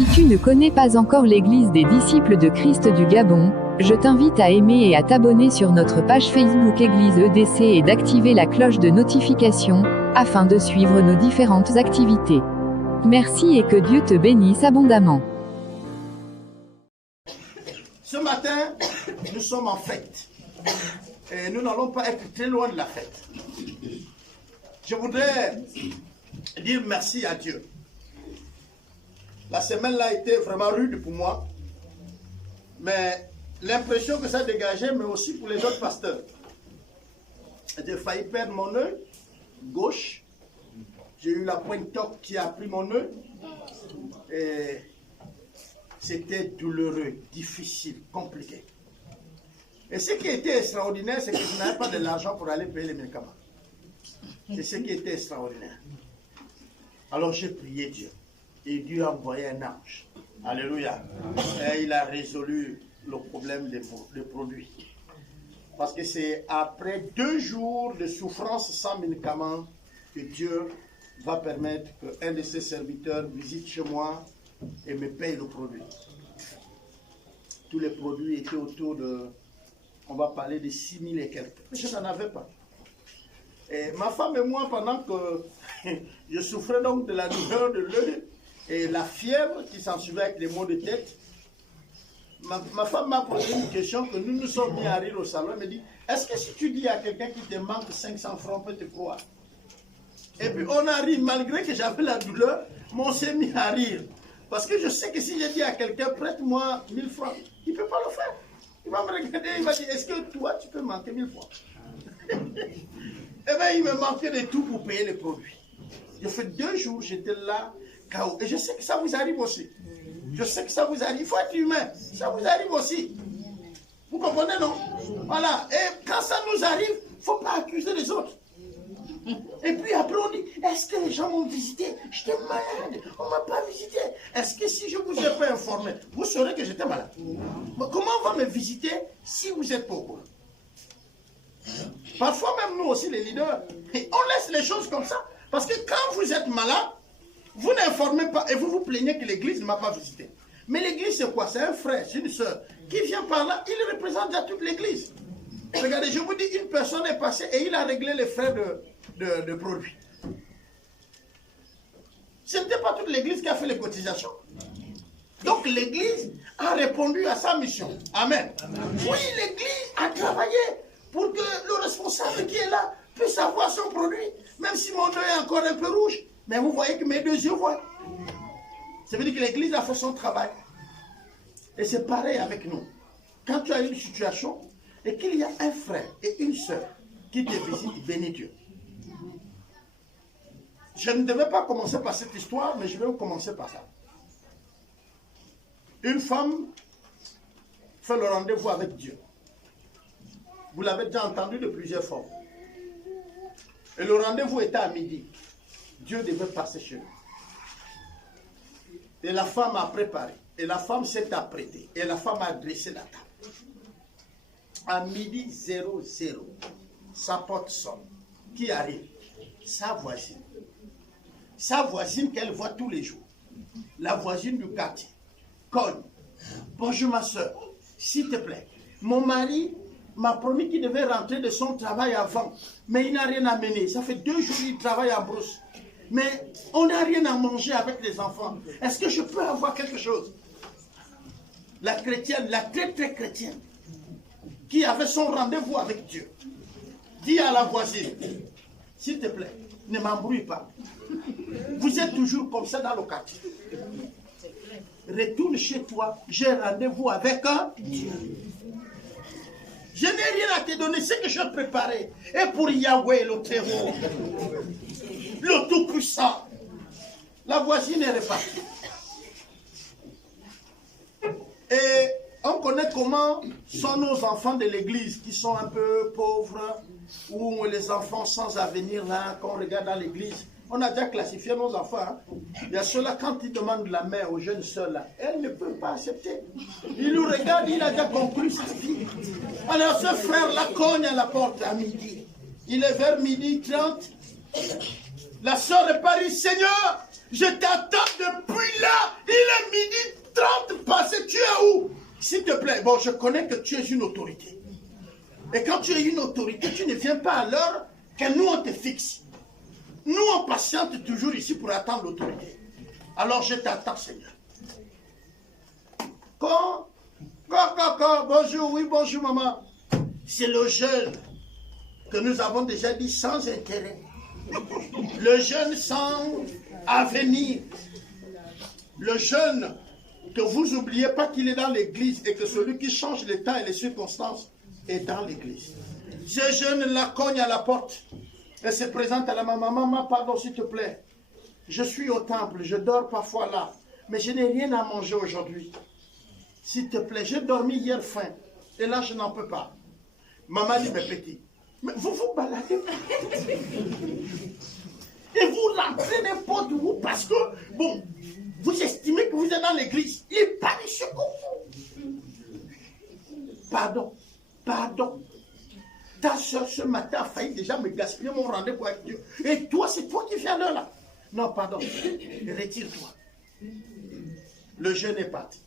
Si tu ne connais pas encore l'Église des disciples de Christ du Gabon, je t'invite à aimer et à t'abonner sur notre page Facebook Église EDC et d'activer la cloche de notification, afin de suivre nos différentes activités. Merci et que Dieu te bénisse abondamment. Ce matin, nous sommes en fête. Et nous n'allons pas être très loin de la fête. Je voudrais dire merci à Dieu. La semaine-là a été vraiment rude pour moi. Mais l'impression que ça dégageait, mais aussi pour les autres pasteurs. J'ai failli perdre mon œil gauche. J'ai eu la pointe top qui a pris mon œil. Et c'était douloureux, difficile, compliqué. Et ce qui était extraordinaire, c'est que je n'avais pas de l'argent pour aller payer les médicaments. C'est ce qui était extraordinaire. Alors j'ai prié Dieu. Et Dieu a envoyé un ange. Alléluia. Et il a résolu le problème des produits. Parce que c'est après 2 jours de souffrance sans médicaments que Dieu va permettre qu'un de ses serviteurs visite chez moi et me paye le produit. Tous les produits étaient autour de, on va parler de 6 000 et quelques. Mais je n'en avais pas. Et ma femme et moi, pendant que je souffrais donc de la douleur de l'œil et la fièvre qui s'en suivait avec les maux de tête, ma femme m'a posé une question que nous nous sommes mis à rire au salon. Elle me dit, est-ce que si tu dis à quelqu'un qui te manque 500 francs, on peut te croire? Et puis on a ri, malgré que j'avais la douleur, mais on s'est mis à rire. Parce que je sais que si je dis à quelqu'un, prête-moi 1000 francs, il ne peut pas le faire. Il va me regarder, il va dire, est-ce que toi, tu peux manquer 1000 francs? Eh bien, il me manquait de tout pour payer les produits. J'ai fait 2 jours, j'étais là, KO. Et je sais que ça vous arrive aussi. Je sais que ça vous arrive. Il faut être humain. Ça vous arrive aussi. Vous comprenez, non? Voilà. Et quand ça nous arrive, il ne faut pas accuser les autres. Et puis après on dit, est-ce que les gens m'ont visité? J'étais malade, on ne m'a pas visité. Est-ce que si je ne vous ai pas informé, vous saurez que j'étais malade? Mais comment on va me visiter si vous êtes pas au courant? Parfois même nous aussi les leaders, on laisse les choses comme ça. Parce que quand vous êtes malade, vous n'informez pas et vous vous plaignez que l'église ne m'a pas visité. Mais l'église c'est quoi? C'est un frère, c'est une soeur qui vient par là, il représente déjà toute l'église. Regardez, je vous dis, une personne est passée et il a réglé les frais de produits. Ce n'était pas toute l'église qui a fait les cotisations. Donc l'église a répondu à sa mission. Amen. Amen. Oui, l'église a travaillé pour que le responsable qui est là puisse avoir son produit. Même si mon œil est encore un peu rouge, mais vous voyez que mes 2 yeux voient. Ça veut dire que l'église a fait son travail. Et c'est pareil avec nous. Quand tu as une situation et qu'il y a un frère et une soeur qui te visitent, bénis Dieu. Je ne devais pas commencer par cette histoire, mais je vais commencer par ça. Une femme fait le rendez-vous avec Dieu. Vous l'avez déjà entendu de plusieurs fois. Et le rendez-vous était à midi. Dieu devait passer chez nous. Et la femme a préparé. Et la femme s'est apprêtée. Et la femme a dressé la table. À midi 00, sa porte sonne. Qui arrive? Sa voisine. Sa voisine qu'elle voit tous les jours. La voisine du quartier. Cogne. Bonjour ma soeur. S'il te plaît. Mon mari m'a promis qu'il devait rentrer de son travail avant. Mais il n'a rien amené. Ça fait 2 jours qu'il travaille en brousse. Mais on n'a rien à manger avec les enfants. Est-ce que je peux avoir quelque chose? La chrétienne, la très très chrétienne, qui avait son rendez-vous avec Dieu, dit à la voisine, s'il te plaît, ne m'embrouille pas. Vous êtes toujours comme ça dans le quartier. Retourne chez toi, j'ai rendez-vous avec Dieu. Je n'ai rien à te donner, c'est que je préparais. Et pour Yahweh, le Très-Haut, le Tout-Puissant, la voisine est repartie. Et on connaît comment sont nos enfants de l'église qui sont un peu pauvres, ou les enfants sans avenir là, qu'on regarde dans l'église. On a déjà classifié nos enfants. Hein. Il y a ceux-là, quand ils demandent la main aux jeunes sœurs là, elles ne peuvent pas accepter. Ils nous regardent, il a déjà conclu sa fille. Alors ce frère-là cogne à la porte à midi. Il est vers 12h30. La sœur est parue, Seigneur, Je t'attends depuis là. Il est midi 30 passé. Tu es où? S'il te plaît. Bon, je connais que tu es une autorité. Et quand tu es une autorité, tu ne viens pas à l'heure que nous, on te fixe. Nous, on patiente toujours ici pour attendre l'autorité. Alors, je t'attends, Seigneur. Bonjour, oui, bonjour, maman. C'est le jeûne que nous avons déjà dit sans intérêt. Le jeûne sans avenir. Le jeûne que vous n'oubliez pas qu'il est dans l'église et que celui qui change les temps et les circonstances est dans l'église. Ce jeune la cogne à la porte. Elle se présente à la maman. Maman, pardon s'il te plaît. Je suis au temple, je dors parfois là. Mais je n'ai rien à manger aujourd'hui. S'il te plaît, j'ai dormi hier faim. Et là, je n'en peux pas. Maman dit, mes petits, mais vous vous baladez. Et vous rentrez n'importe où parce que, bon, vous estimez que vous êtes dans l'église. Il est paresseux comme vous. Pardon. Ta soeur ce matin a failli déjà me gaspiller mon rendez-vous avec Dieu. Et toi, c'est toi qui viens là. Non, pardon. Retire-toi. Le jeûne est parti.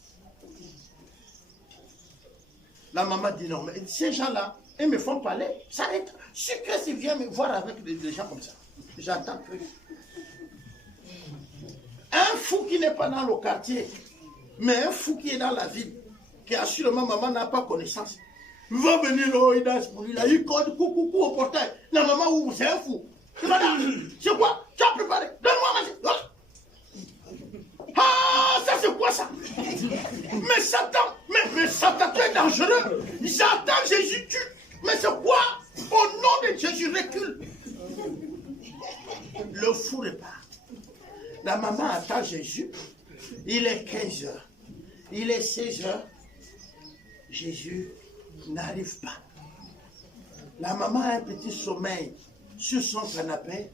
La maman dit non, mais ces gens-là, ils me font parler. Ça arrête. Si Christ vient me voir avec des gens comme ça, j'attends que. Un fou qui n'est pas dans le quartier, mais un fou qui est dans la ville, qui assurément maman n'a pas connaissance. Il va venir là, il danse pour lui, là, il code coucou au portail. La maman ouvre, c'est un fou. C'est quoi? Tu as préparé? Donne-moi à manger. Ah, ça c'est quoi ça? Mais Satan, tu es dangereux. J'attends Jésus tue. Mais c'est quoi? Au nom de Jésus, recule. Le fou repart. La maman attend Jésus. Il est 15 heures. Il est 16 heures. Jésus n'arrive pas. La maman a un petit sommeil sur son canapé.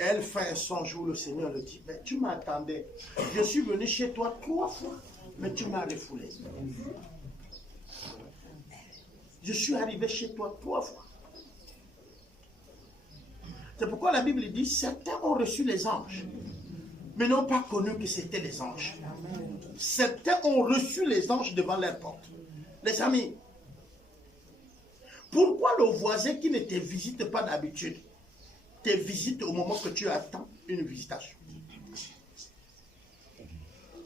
Elle fait un songe où le Seigneur le dit, mais tu m'attendais. Je suis venu chez toi 3 fois, mais tu m'as refoulé. Je suis arrivé chez toi 3 fois. C'est pourquoi la Bible dit, certains ont reçu les anges, mais n'ont pas connu que c'était les anges. Certains ont reçu les anges devant leur porte. Les amis, pourquoi le voisin qui ne te visite pas d'habitude te visite au moment que tu attends une visitation?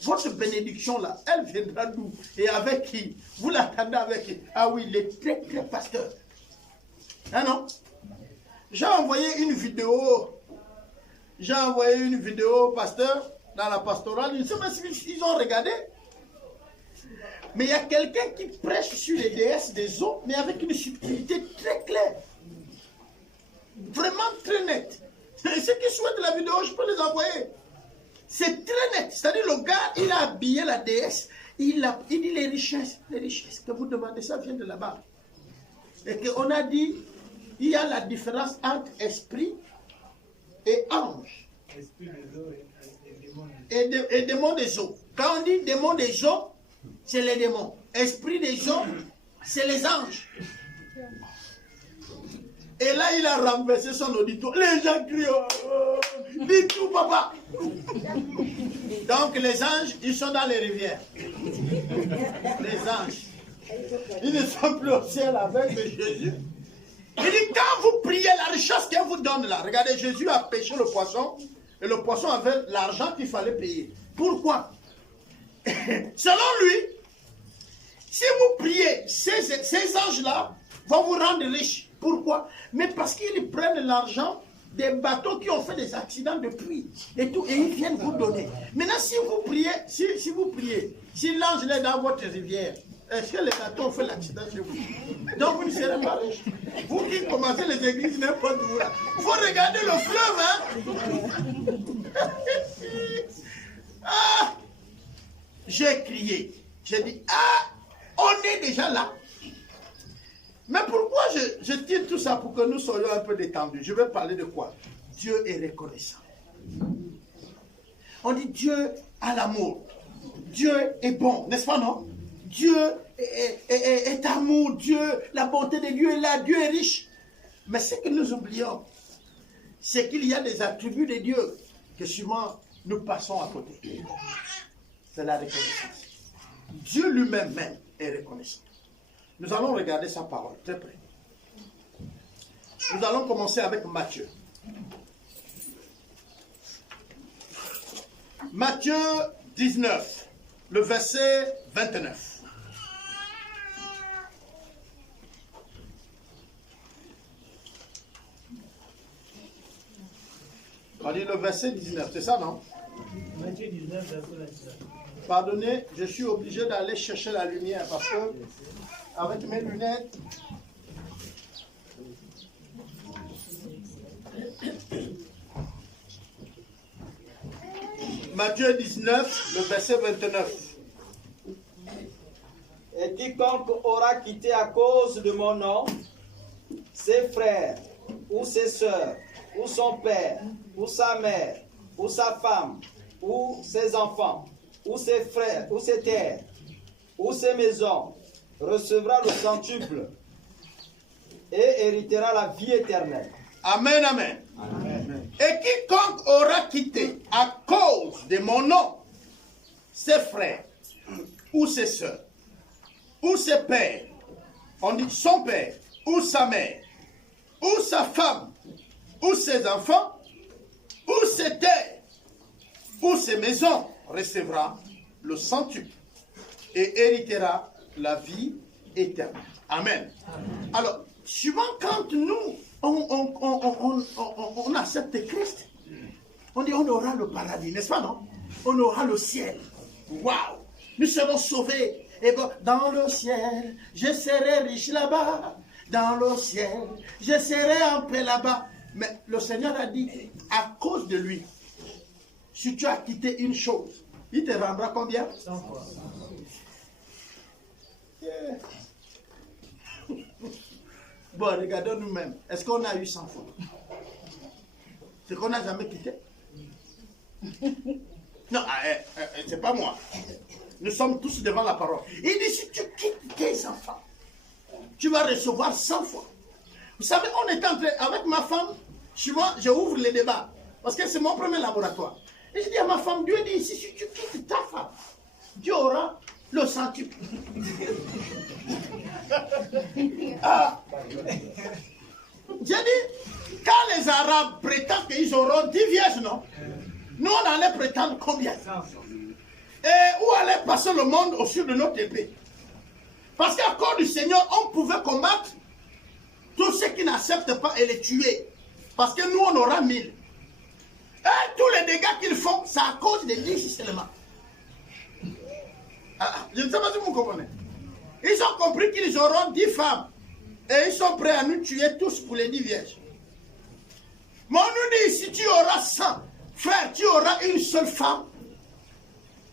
Votre bénédiction là, elle viendra d'où? Et avec qui? Vous l'attendez avec qui? Ah oui, les très pasteurs. Ah non? J'ai envoyé une vidéo au pasteur dans la pastorale. Je ne sais pas s'ils ont regardé. Mais il y a quelqu'un qui prêche sur les déesses des eaux, mais avec une subtilité très claire. Vraiment très nette. Ceux qui souhaitent la vidéo, je peux les envoyer. C'est très net. C'est-à-dire, le gars, il a habillé la déesse. Il dit les richesses que vous demandez, ça vient de là-bas. Et qu'on a dit, il y a la différence entre esprit et ange. Esprit des eaux et démons des eaux. Quand on dit démons des eaux, c'est les démons. Esprit des eaux, c'est les anges. Et là, il a renversé son auditoire. Les gens crient, oh, dis tout, papa. Donc, les anges, ils sont dans les rivières. Les anges. Ils ne sont plus au ciel avec Jésus. Il dit, quand vous priez, la richesse qu'elle vous donne là, regardez, Jésus a pêché le poisson, et le poisson avait l'argent qu'il fallait payer. Pourquoi? Selon lui, si vous priez, ces anges-là vont vous rendre riches. Pourquoi? Mais parce qu'ils prennent l'argent des bateaux qui ont fait des accidents de pluie et tout, et ils viennent vous donner. Maintenant, si vous priez, si l'ange est dans votre rivière, est-ce que les bateaux ont fait l'accident chez vous? Donc vous ne serez pas riche. Vous qui commencez les églises n'importe où là, il faut regarder le fleuve, hein? Ah, j'ai crié, j'ai dit, ah, on est déjà là. Mais pourquoi je tire tout ça pour que nous soyons un peu détendus? Je vais parler de quoi? Dieu est reconnaissant. On dit Dieu a l'amour. Dieu est bon, n'est-ce pas, non? Dieu est amour. Dieu, la bonté de Dieu est là. Dieu est riche. Mais ce que nous oublions, c'est qu'il y a des attributs de Dieu que sûrement nous passons à côté. C'est la reconnaissance. Dieu lui-même même est reconnaissant. Nous allons regarder sa parole très près. Nous allons commencer avec Matthieu. Matthieu 19, le verset 29. On dit le verset 19, c'est ça, non? Matthieu 19, verset 29. Pardonnez, je suis obligé d'aller chercher la lumière parce que, avec mes lunettes, Matthieu 19, le verset 29. Et quiconque aura quitté à cause de mon nom ses frères, ou ses sœurs, ou son père, ou sa mère, ou sa femme, ou ses enfants, ou ses frères, ou ses terres, ou ses maisons, recevra le centuple et héritera la vie éternelle. Amen, amen. Amen. Et quiconque aura quitté à cause de mon nom ses frères, ou ses sœurs, ou ses pères, on dit son père, ou sa mère, ou sa femme, ou ses enfants, ou ses terres, ou ses maisons, recevra le centuple et héritera la vie éternelle. Amen. Amen. Alors, souvent quand nous, on accepte Christ, on dit on aura le paradis, n'est-ce pas, non? On aura le ciel. Waouh! Nous serons sauvés. Et bon, dans le ciel, je serai riche là-bas. Dans le ciel, je serai en paix là-bas. Mais le Seigneur a dit, à cause de lui, si tu as quitté une chose, il te rendra combien? 100 fois. Yeah. Bon, regardons nous-mêmes. Est-ce qu'on a eu 100 fois? C'est qu'on n'a jamais quitté? Non, c'est pas moi. Nous sommes tous devant la parole. Il dit, si tu quittes tes enfants, tu vas recevoir 100 fois. Vous savez, on est en train, avec ma femme, souvent, je ouvre les débats. Parce que c'est mon premier laboratoire. Et je dis à ma femme, Dieu dit, si tu quittes ta femme, tu auras le centuple. Ah. J'ai dit, quand les Arabes prétendent qu'ils auront 10 vierges, non? Nous, on allait prétendre combien? Et où allait passer le monde au-dessus de notre épée? Parce qu'à cause du Seigneur, on pouvait combattre tous ceux qui n'acceptent pas et les tuer. Parce que nous, on aura 1000. Et tous les dégâts qu'ils font, c'est à cause des 10 seulement. Je ne sais pas si vous comprenez. Ils ont compris qu'ils auront 10 femmes. Et ils sont prêts à nous tuer tous pour les 10 vierges. Mais on nous dit, si tu auras 100, frère, tu auras une seule femme,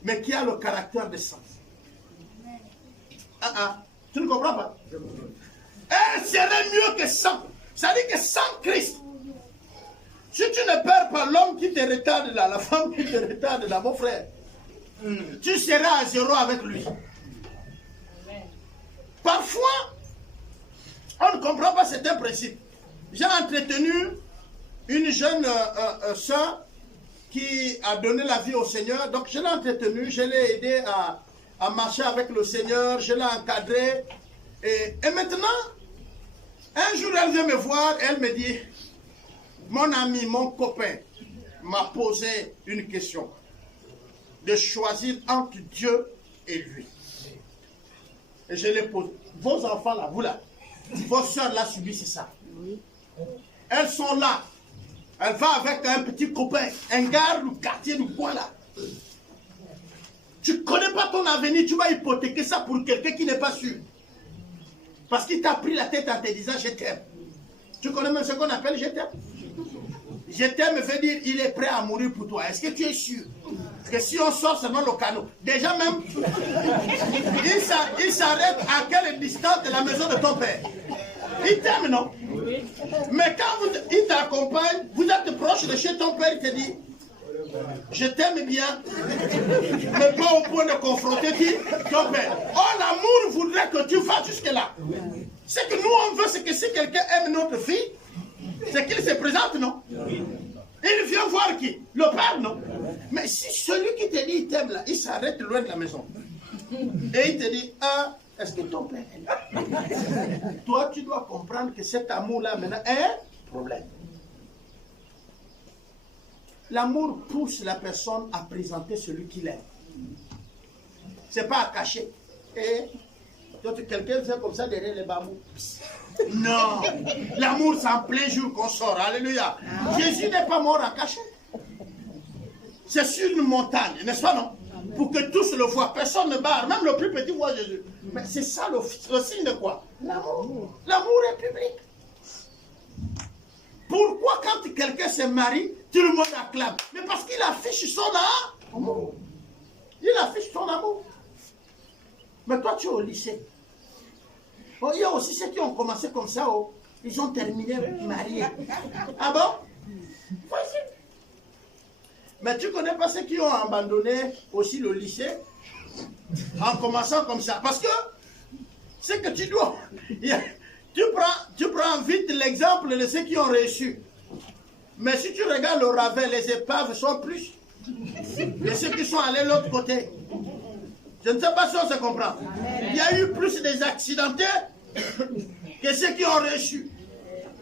mais qui a le caractère de 100. Tu ne comprends pas? Elle serait mieux que 100. Ça dit que sans Christ, si tu ne perds pas l'homme qui te retarde là, la femme qui te retarde là, mon frère, tu seras à 0 avec lui. Parfois, on ne comprend pas certains principes. J'ai entretenu une jeune soeur qui a donné la vie au Seigneur. Donc je l'ai entretenue, je l'ai aidé à marcher avec le Seigneur, je l'ai encadré. Et maintenant, un jour elle vient me voir, elle me dit, mon ami, mon copain m'a posé une question. De choisir entre Dieu et lui. Et je les pose. Vos enfants là, vous là, vos soeurs là subissent ça. Elles sont là. Elle va avec un petit copain, un gars du quartier du coin là. Tu ne connais pas ton avenir, tu vas hypothéquer ça pour quelqu'un qui n'est pas sûr. Parce qu'il t'a pris la tête en te disant je t'aime. Tu connais même ce qu'on appelle je t'aime? Je t'aime veut dire il est prêt à mourir pour toi. Est-ce que tu es sûr? Parce que si on sort seulement le canot, déjà même, il s'arrête à quelle distance de la maison de ton père? Il t'aime, non? Oui. Mais quand il t'accompagne, vous êtes proche de chez ton père, il te dit, je t'aime bien, mais pas au point de confronter ton père. Oh, l'amour voudrait que tu fasses jusque-là. Ce que nous on veut, c'est que si quelqu'un aime notre fille, c'est qu'il se présente, non? Il il vient voir qui? Le père, non? Mais si celui qui te dit il t'aime là, il s'arrête loin de la maison. Et il te dit, ah, est-ce que ton père est là? Toi, tu dois comprendre que cet amour-là maintenant est un problème. L'amour pousse la personne à présenter celui qu'il aime. C'est pas à cacher. Et quelqu'un fait comme ça derrière les bambous. Non, l'amour c'est en plein jour qu'on sort. Alléluia. Jésus n'est pas mort à cacher. C'est sur une montagne, n'est-ce pas non? Pour que tous le voient. Personne ne barre, même le plus petit voit Jésus. Mais c'est ça le signe de quoi? L'amour. L'amour est public. Pourquoi quand quelqu'un se marie, tout le monde acclame? Mais parce qu'il affiche son amour. Il affiche son amour. Mais toi, tu es au lycée. Oh, il y a aussi ceux qui ont commencé comme ça. Oh. Ils ont terminé mariés. Ah bon? Facile. Mais tu ne connais pas ceux qui ont abandonné aussi le lycée en commençant comme ça. Parce que c'est que tu dois... Tu prends vite l'exemple de ceux qui ont réussi. Mais si tu regardes le Ravel, les épaves sont plus que ceux qui sont allés de l'autre côté. Je ne sais pas si on se comprend. Il y a eu plus des accidentés que ceux qui ont réussi.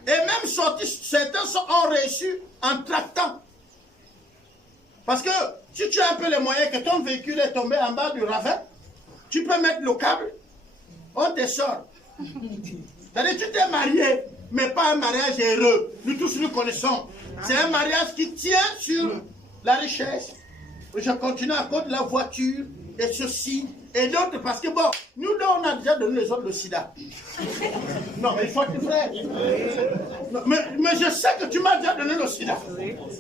Et même sortis, certains ont réussi en tractant. Parce que si tu as un peu les moyens que ton véhicule est tombé en bas du Ravel, tu peux mettre le câble, on te sort. C'est-à-dire tu t'es marié, mais pas un mariage heureux. Nous tous nous connaissons. C'est un mariage qui tient sur la richesse. Je continue à cause de la voiture, et ceci, et d'autres, parce que bon, nous là, on a déjà donné les autres le sida. Non, mais il faut être vrai. Non, mais je sais que tu m'as déjà donné le sida.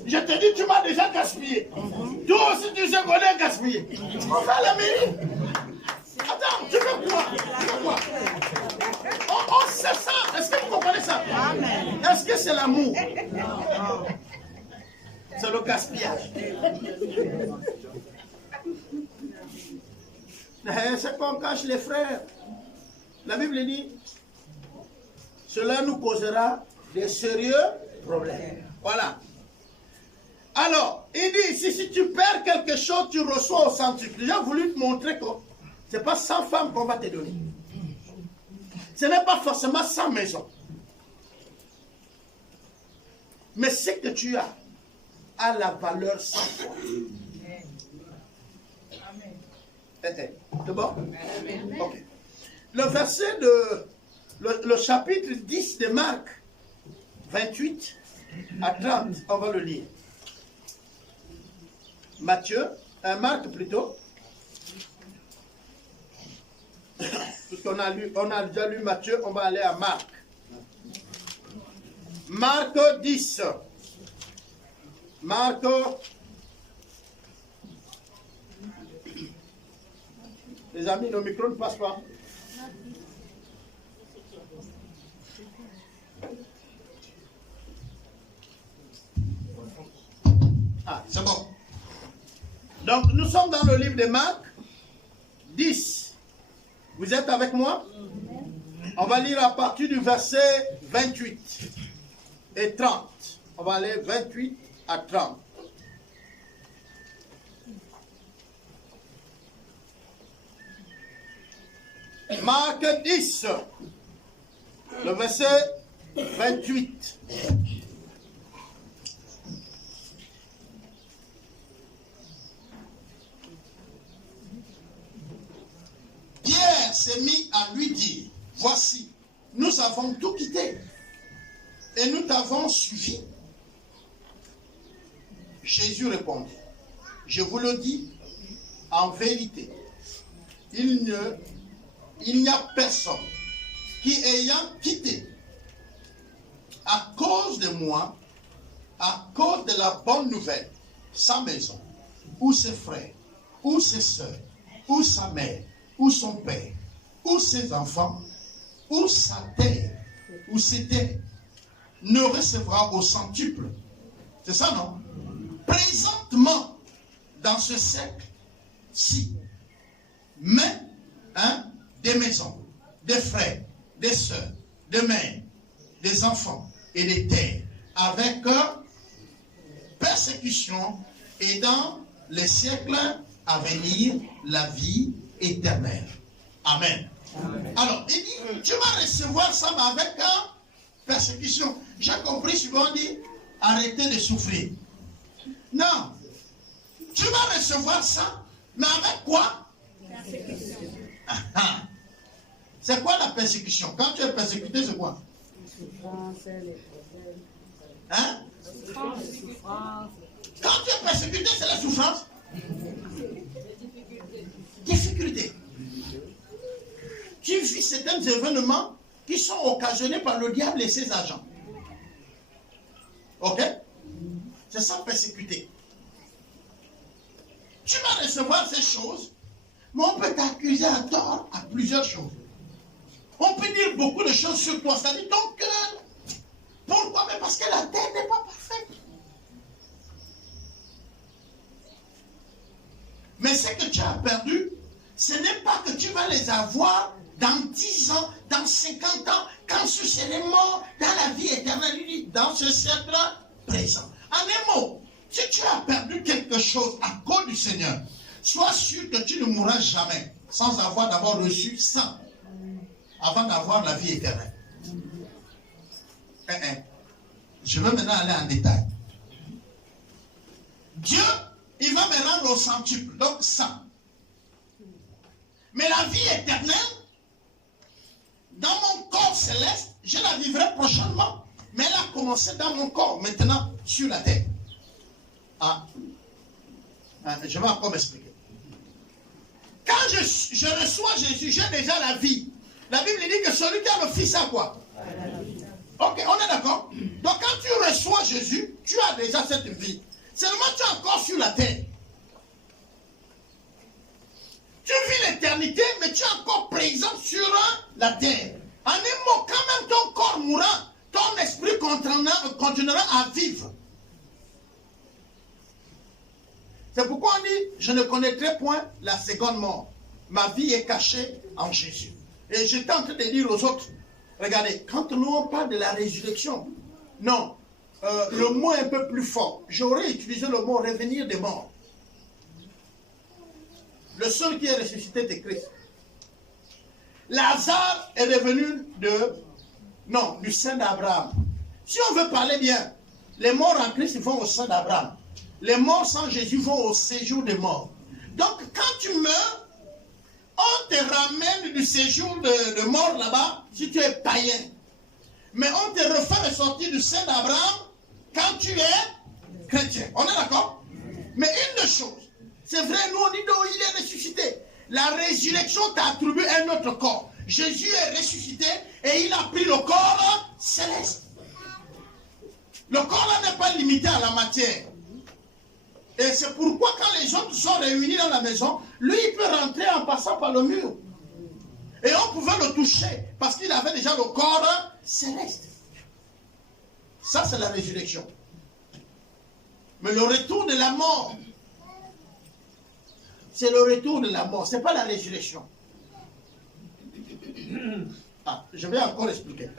Je te dis, tu m'as déjà gaspillé. Toi aussi, tu sais qu'on est gaspillé. On va à la mairie. Attends, tu veux quoi? On sait ça. Est-ce que vous comprenez ça? Est-ce que c'est l'amour? C'est le gaspillage. C'est qu'on cache les frères. La Bible dit, cela nous causera des sérieux problèmes. Voilà. Alors, il dit ici, si tu perds quelque chose, tu reçois au centuple. J'ai voulu te montrer que ce n'est pas 100 femmes qu'on va te donner. Ce n'est pas forcément 100 maisons. Mais ce que tu as a la valeur 100 fois. C'est bon? Okay. Le verset le chapitre 10 de Marc, 28 à 30, on va le lire. Marc plutôt. Puisqu'on a déjà lu Matthieu, on va aller à Marc. Marc 10. Marc. Les amis, nos micros ne passent pas. Ah, c'est bon. Donc, nous sommes dans le livre de Marc 10. Vous êtes avec moi? On va lire à partir du verset 28 et 30. On va aller 28 à 30. Marc 10, le verset 28. Pierre s'est mis à lui dire, voici, nous avons tout quitté et nous t'avons suivi. Jésus répondit, je vous le dis, en vérité, il n'y a personne qui, ayant quitté à cause de moi, à cause de la bonne nouvelle, sa maison, ou ses frères, ou ses soeurs, ou sa mère, ou son père, ou ses enfants, ou sa terre, ou ses terres, ne recevra au centuple. C'est ça, non? Présentement, dans ce siècle-ci, mais, des maisons, des frères, des sœurs, des mères, des enfants et des terres, avec persécution et dans les siècles à venir, la vie éternelle. Amen. Amen. Alors, il dit, tu vas recevoir ça mais avec persécution. J'ai compris, souvent on dit, arrêtez de souffrir. Non. Tu vas recevoir ça, mais avec quoi? C'est quoi la persécution? Quand tu es persécuté, c'est quoi? Hein? Quand tu es persécuté, c'est la souffrance. Difficulté. Tu vis certains événements qui sont occasionnés par le diable et ses agents. Ok? C'est ça, persécuter. Tu vas recevoir ces choses, mais on peut t'accuser à tort à plusieurs choses. On peut dire beaucoup de choses sur toi. Ça dit ton cœur. Pourquoi? Mais parce que la terre n'est pas parfaite. Mais ce que tu as perdu, ce n'est pas que tu vas les avoir dans 10 ans, dans 50 ans, quand tu seras mort dans la vie éternelle, dans ce siècle présent. En un mot, si tu as perdu quelque chose à cause du Seigneur, sois sûr que tu ne mourras jamais sans avoir d'abord reçu ça, avant d'avoir la vie éternelle. Je vais maintenant aller en détail. Dieu, il va me rendre au centuple, donc 100. Mais la vie éternelle, dans mon corps céleste, je la vivrai prochainement. Mais elle a commencé dans mon corps, maintenant sur la terre. Je vais encore m'expliquer. Quand je reçois Jésus, j'ai déjà la vie. La Bible dit que celui qui a le Fils a quoi? Ok, on est d'accord? Donc quand tu reçois Jésus, tu as déjà cette vie. Seulement tu es encore sur la terre. Tu vis l'éternité, mais tu es encore présent sur la terre. En un mot, quand même ton corps mourra, ton esprit continuera à vivre. C'est pourquoi on dit, je ne connaîtrai point la seconde mort. Ma vie est cachée en Jésus. Et j'étais en train de dire aux autres, regardez, quand nous on parle de la résurrection, non, le mot est un peu plus fort. J'aurais utilisé le mot revenir des morts. Le seul qui est ressuscité, c'est Christ. Lazare est revenu du sein d'Abraham. Si on veut parler bien, les morts en Christ, ils vont au sein d'Abraham. Les morts sans Jésus vont au séjour des morts. Donc, quand tu meurs, on te ramène du séjour de mort là-bas, si tu es païen. Mais on te refait ressortir du sein d'Abraham quand tu es chrétien. On est d'accord? Mais une des choses, c'est vrai, nous on dit non, il est ressuscité. La résurrection t'a attribué un autre corps. Jésus est ressuscité et il a pris le corps céleste. Le corps là n'est pas limité à la matière. Et c'est pourquoi quand les autres sont réunis dans la maison, lui il peut rentrer en passant par le mur. Et on pouvait le toucher parce qu'il avait déjà le corps céleste. Ça c'est la résurrection. Mais le retour de la mort, c'est le retour de la mort, ce n'est pas la résurrection. Je vais encore expliquer.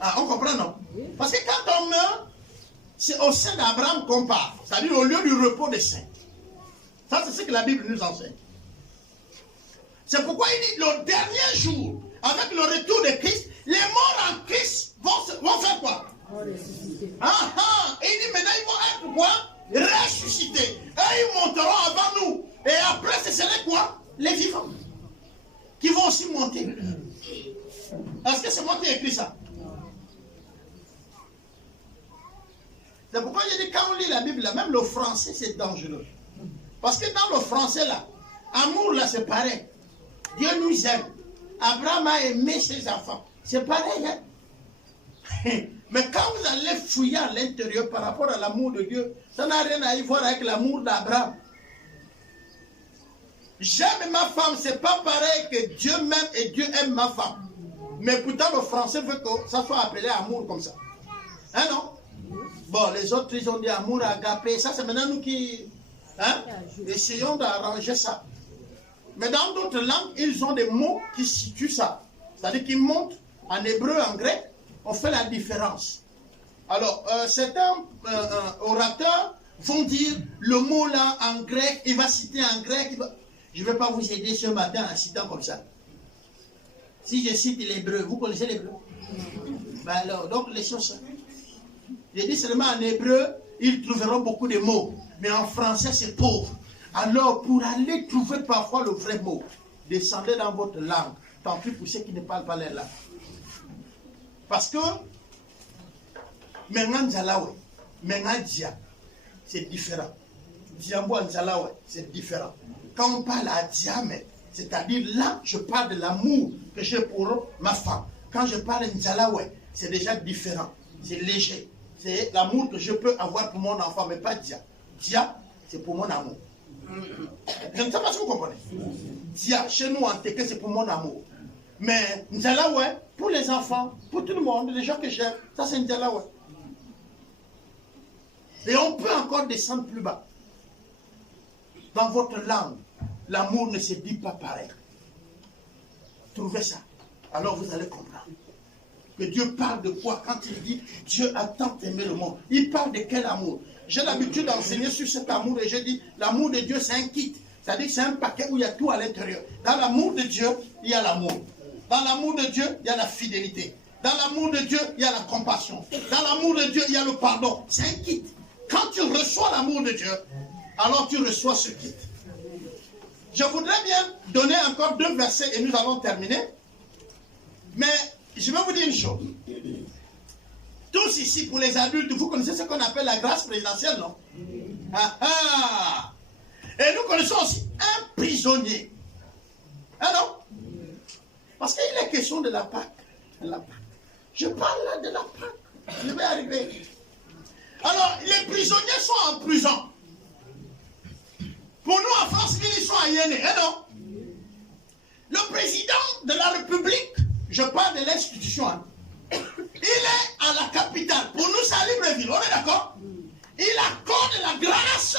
On comprend, non? Parce que quand on meurt, c'est au sein d'Abraham qu'on part. C'est-à-dire au lieu du repos des saints. Ça, c'est ce que la Bible nous enseigne. C'est pourquoi il dit le dernier jour, avec le retour de Christ, les morts en Christ vont faire quoi? Et il dit maintenant ils vont être quoi? Ressuscités. Et ils monteront avant nous. Et après, ce serait quoi? Les vivants. Qui vont aussi monter. Est-ce que c'est moi qui ai écrit ça? C'est pourquoi j'ai dit, quand on lit la Bible, là, même le français, c'est dangereux. Parce que dans le français, là, amour, là, c'est pareil. Dieu nous aime. Abraham a aimé ses enfants. C'est pareil, hein? Mais quand vous allez fouiller à l'intérieur par rapport à l'amour de Dieu, ça n'a rien à y voir avec l'amour d'Abraham. J'aime ma femme, c'est pas pareil que Dieu m'aime et Dieu aime ma femme. Mais pourtant, le français veut que ça soit appelé amour comme ça. Hein, non? Bon, les autres, ils ont dit amour agapé. Ça, c'est maintenant nous qui essayons d'arranger ça. Mais dans d'autres langues, ils ont des mots qui situent ça. C'est-à-dire qu'ils montent en hébreu, en grec, on fait la différence. Alors, certains orateurs vont dire le mot là en grec, il va citer en grec. Je ne vais pas vous aider ce matin en citant comme ça. Si je cite l'hébreu, vous connaissez l'hébreu? Ben alors, donc les choses. J'ai dit seulement en hébreu, ils trouveront beaucoup de mots. Mais en français, c'est pauvre. Alors, pour aller trouver parfois le vrai mot, descendez dans votre langue. Tant pis pour ceux qui ne parlent pas leur langue. Parce que, maintenant, Nzalawe, maintenant, Dia, c'est différent. Diambo Nzalawe, c'est différent. Quand on parle à Diamé, c'est-à-dire là, je parle de l'amour que j'ai pour ma femme. Quand je parle Nzalawe, c'est déjà différent. C'est léger. C'est l'amour que je peux avoir pour mon enfant, mais pas Dia. Dia, c'est pour mon amour. Je ne sais pas si vous comprenez. Dia, chez nous en Téké, c'est pour mon amour. Mais Nzalawe, pour les enfants, pour tout le monde, les gens que j'aime, ça c'est Nzalawe. Et on peut encore descendre plus bas. Dans votre langue, l'amour ne se dit pas pareil. Trouvez ça. Alors vous allez comprendre. Que Dieu parle de quoi quand il dit Dieu a tant aimé le monde. Il parle de quel amour? J'ai l'habitude d'enseigner sur cet amour et je dis l'amour de Dieu c'est un kit. C'est-à-dire que c'est un paquet où il y a tout à l'intérieur. Dans l'amour de Dieu, il y a l'amour. Dans l'amour de Dieu, il y a la fidélité. Dans l'amour de Dieu, il y a la compassion. Dans l'amour de Dieu, il y a le pardon. C'est un kit. Quand tu reçois l'amour de Dieu, alors tu reçois ce kit. Je voudrais bien donner encore 2 versets et nous allons terminer. Mais je vais vous dire une chose. Tous ici, pour les adultes, vous connaissez ce qu'on appelle la grâce présidentielle, non? Ah, ah. Et nous connaissons aussi un prisonnier. Ah non? Parce qu'il est question de la Pâque. Je parle là de la Pâque. Je vais arriver. Alors, les prisonniers sont en prison. Pour nous, en France, ils sont à Yéné. Eh non? Le président de la République, je parle de l'institution, hein, il est à la capitale. Pour nous, c'est à Libreville. On est d'accord? Il accorde la grâce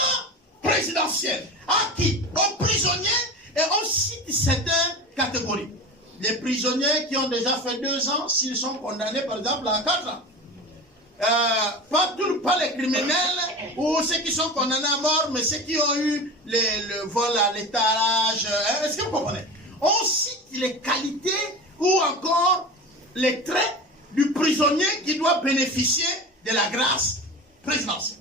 présidentielle. À qui? Aux prisonniers. Et on cite certaines catégories. Les prisonniers qui ont déjà fait 2 ans, s'ils sont condamnés, par exemple, à 4 ans. Pas les criminels ou ceux qui sont condamnés à mort, mais ceux qui ont eu le vol à l'étalage. Est-ce que vous comprenez? On cite les qualités ou encore les traits du prisonnier qui doit bénéficier de la grâce présidentielle.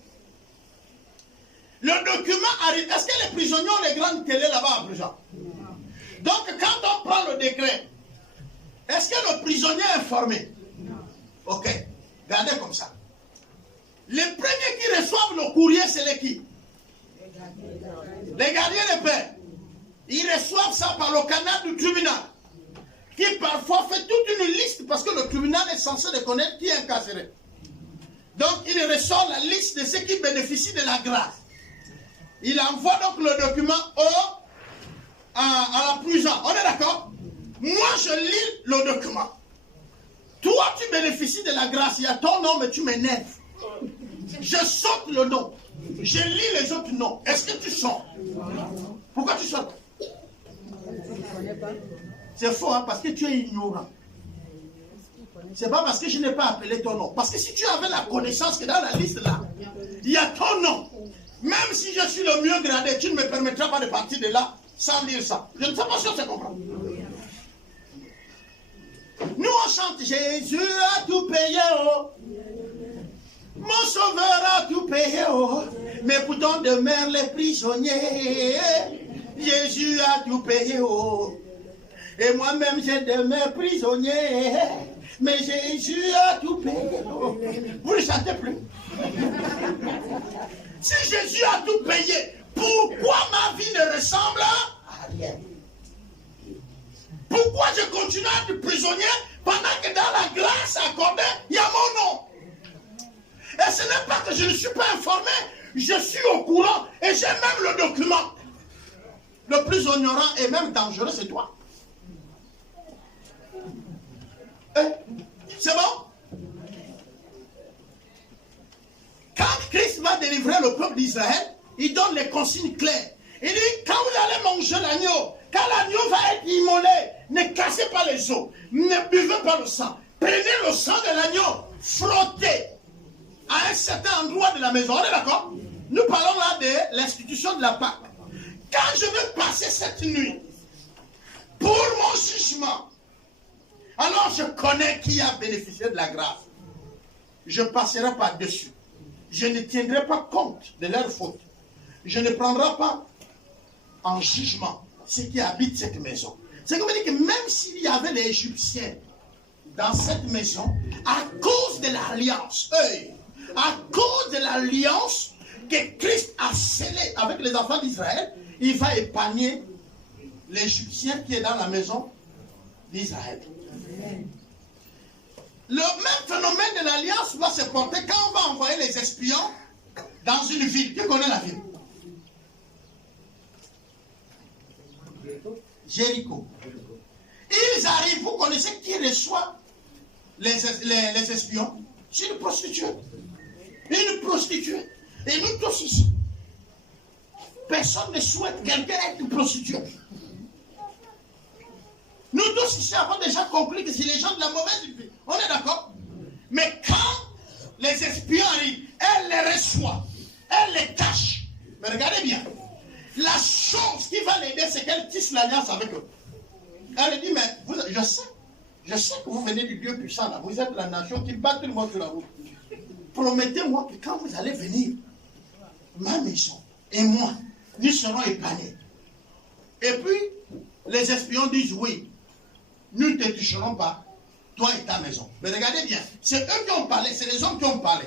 Le document arrive. Est-ce que les prisonniers ont les grandes télés là-bas en prison? Donc quand on prend le décret, est-ce que le prisonnier est informé? Ok, regardez comme ça. Les premiers qui reçoivent le courrier, c'est les qui? Les gardiens de paix. Ils reçoivent ça par le canal du tribunal, qui parfois fait toute une liste, parce que le tribunal est censé reconnaître qui est incarcéré. Donc il ressort la liste de ceux qui bénéficient de la grâce. Il envoie donc le document à la prison. On est d'accord? Moi je lis le document. Toi tu bénéficies de la grâce, il y a ton nom mais tu m'énerves. Je saute le nom. Je lis les autres noms. Est-ce que tu sors? Pourquoi tu sautes? C'est faux, hein, parce que tu es ignorant. C'est pas parce que je n'ai pas appelé ton nom. Parce que si tu avais la connaissance que dans la liste là, il y a ton nom. Même si je suis le mieux gradé, tu ne me permettras pas de partir de là sans lire ça. Je ne sais pas si on se comprend. Nous on chante Jésus a tout payé, oh. Mon sauveur a tout payé, oh. Mais pourtant demeurent les prisonniers. Jésus a tout payé, oh. Et moi-même je demeure prisonnier. Mais Jésus a tout payé, oh. Vous ne chantez plus. Si Jésus a tout payé, pourquoi ma vie ne ressemble à rien? Pourquoi je continue à être prisonnier pendant que dans la grâce accordée, il y a mon nom? Et ce n'est pas que je ne suis pas informé, je suis au courant et j'ai même le document. Le plus ignorant et même dangereux, c'est toi. C'est bon? Quand Christ va délivrer le peuple d'Israël, il donne les consignes claires. Il dit, quand vous allez manger l'agneau, quand l'agneau va être immolé, ne cassez pas les os, ne buvez pas le sang. Prenez le sang de l'agneau, frottez à un certain endroit de la maison. On est d'accord? Nous parlons là de l'institution de la Pâque. Quand je veux passer cette nuit pour mon jugement, alors je connais qui a bénéficié de la grâce. Je passerai par-dessus. Je ne tiendrai pas compte de leurs fautes. Je ne prendrai pas en jugement ceux qui habitent cette maison. C'est comme dire que même s'il y avait les Égyptiens dans cette maison, à cause de l'alliance, à cause de l'alliance que Christ a scellée avec les enfants d'Israël, il va épargner l'Égyptien qui est dans la maison d'Israël. Le même phénomène de l'alliance va se porter quand on va envoyer les espions dans une ville. Qui connaît la ville? Jéricho. Ils arrivent, vous connaissez qui reçoit les espions? C'est une prostituée. Une prostituée. Et nous tous ici, personne ne souhaite quelqu'un être prostituée. Nous tous ici avons déjà compris que c'est les gens de la mauvaise vie. On est d'accord? Mais quand les espions arrivent, elle les reçoit, elle les cache. Mais regardez bien, la chose qui va l'aider, c'est qu'elle tisse l'alliance avec eux. Elle dit, mais je sais que vous venez du Dieu puissant, là. Vous êtes la nation qui bat tout le monde sur la route. Promettez-moi que quand vous allez venir, ma maison et moi, nous serons épargnés. Et puis, les espions disent oui, nous ne te toucherons pas, toi et ta maison. Mais regardez bien, c'est eux qui ont parlé, c'est les hommes qui ont parlé.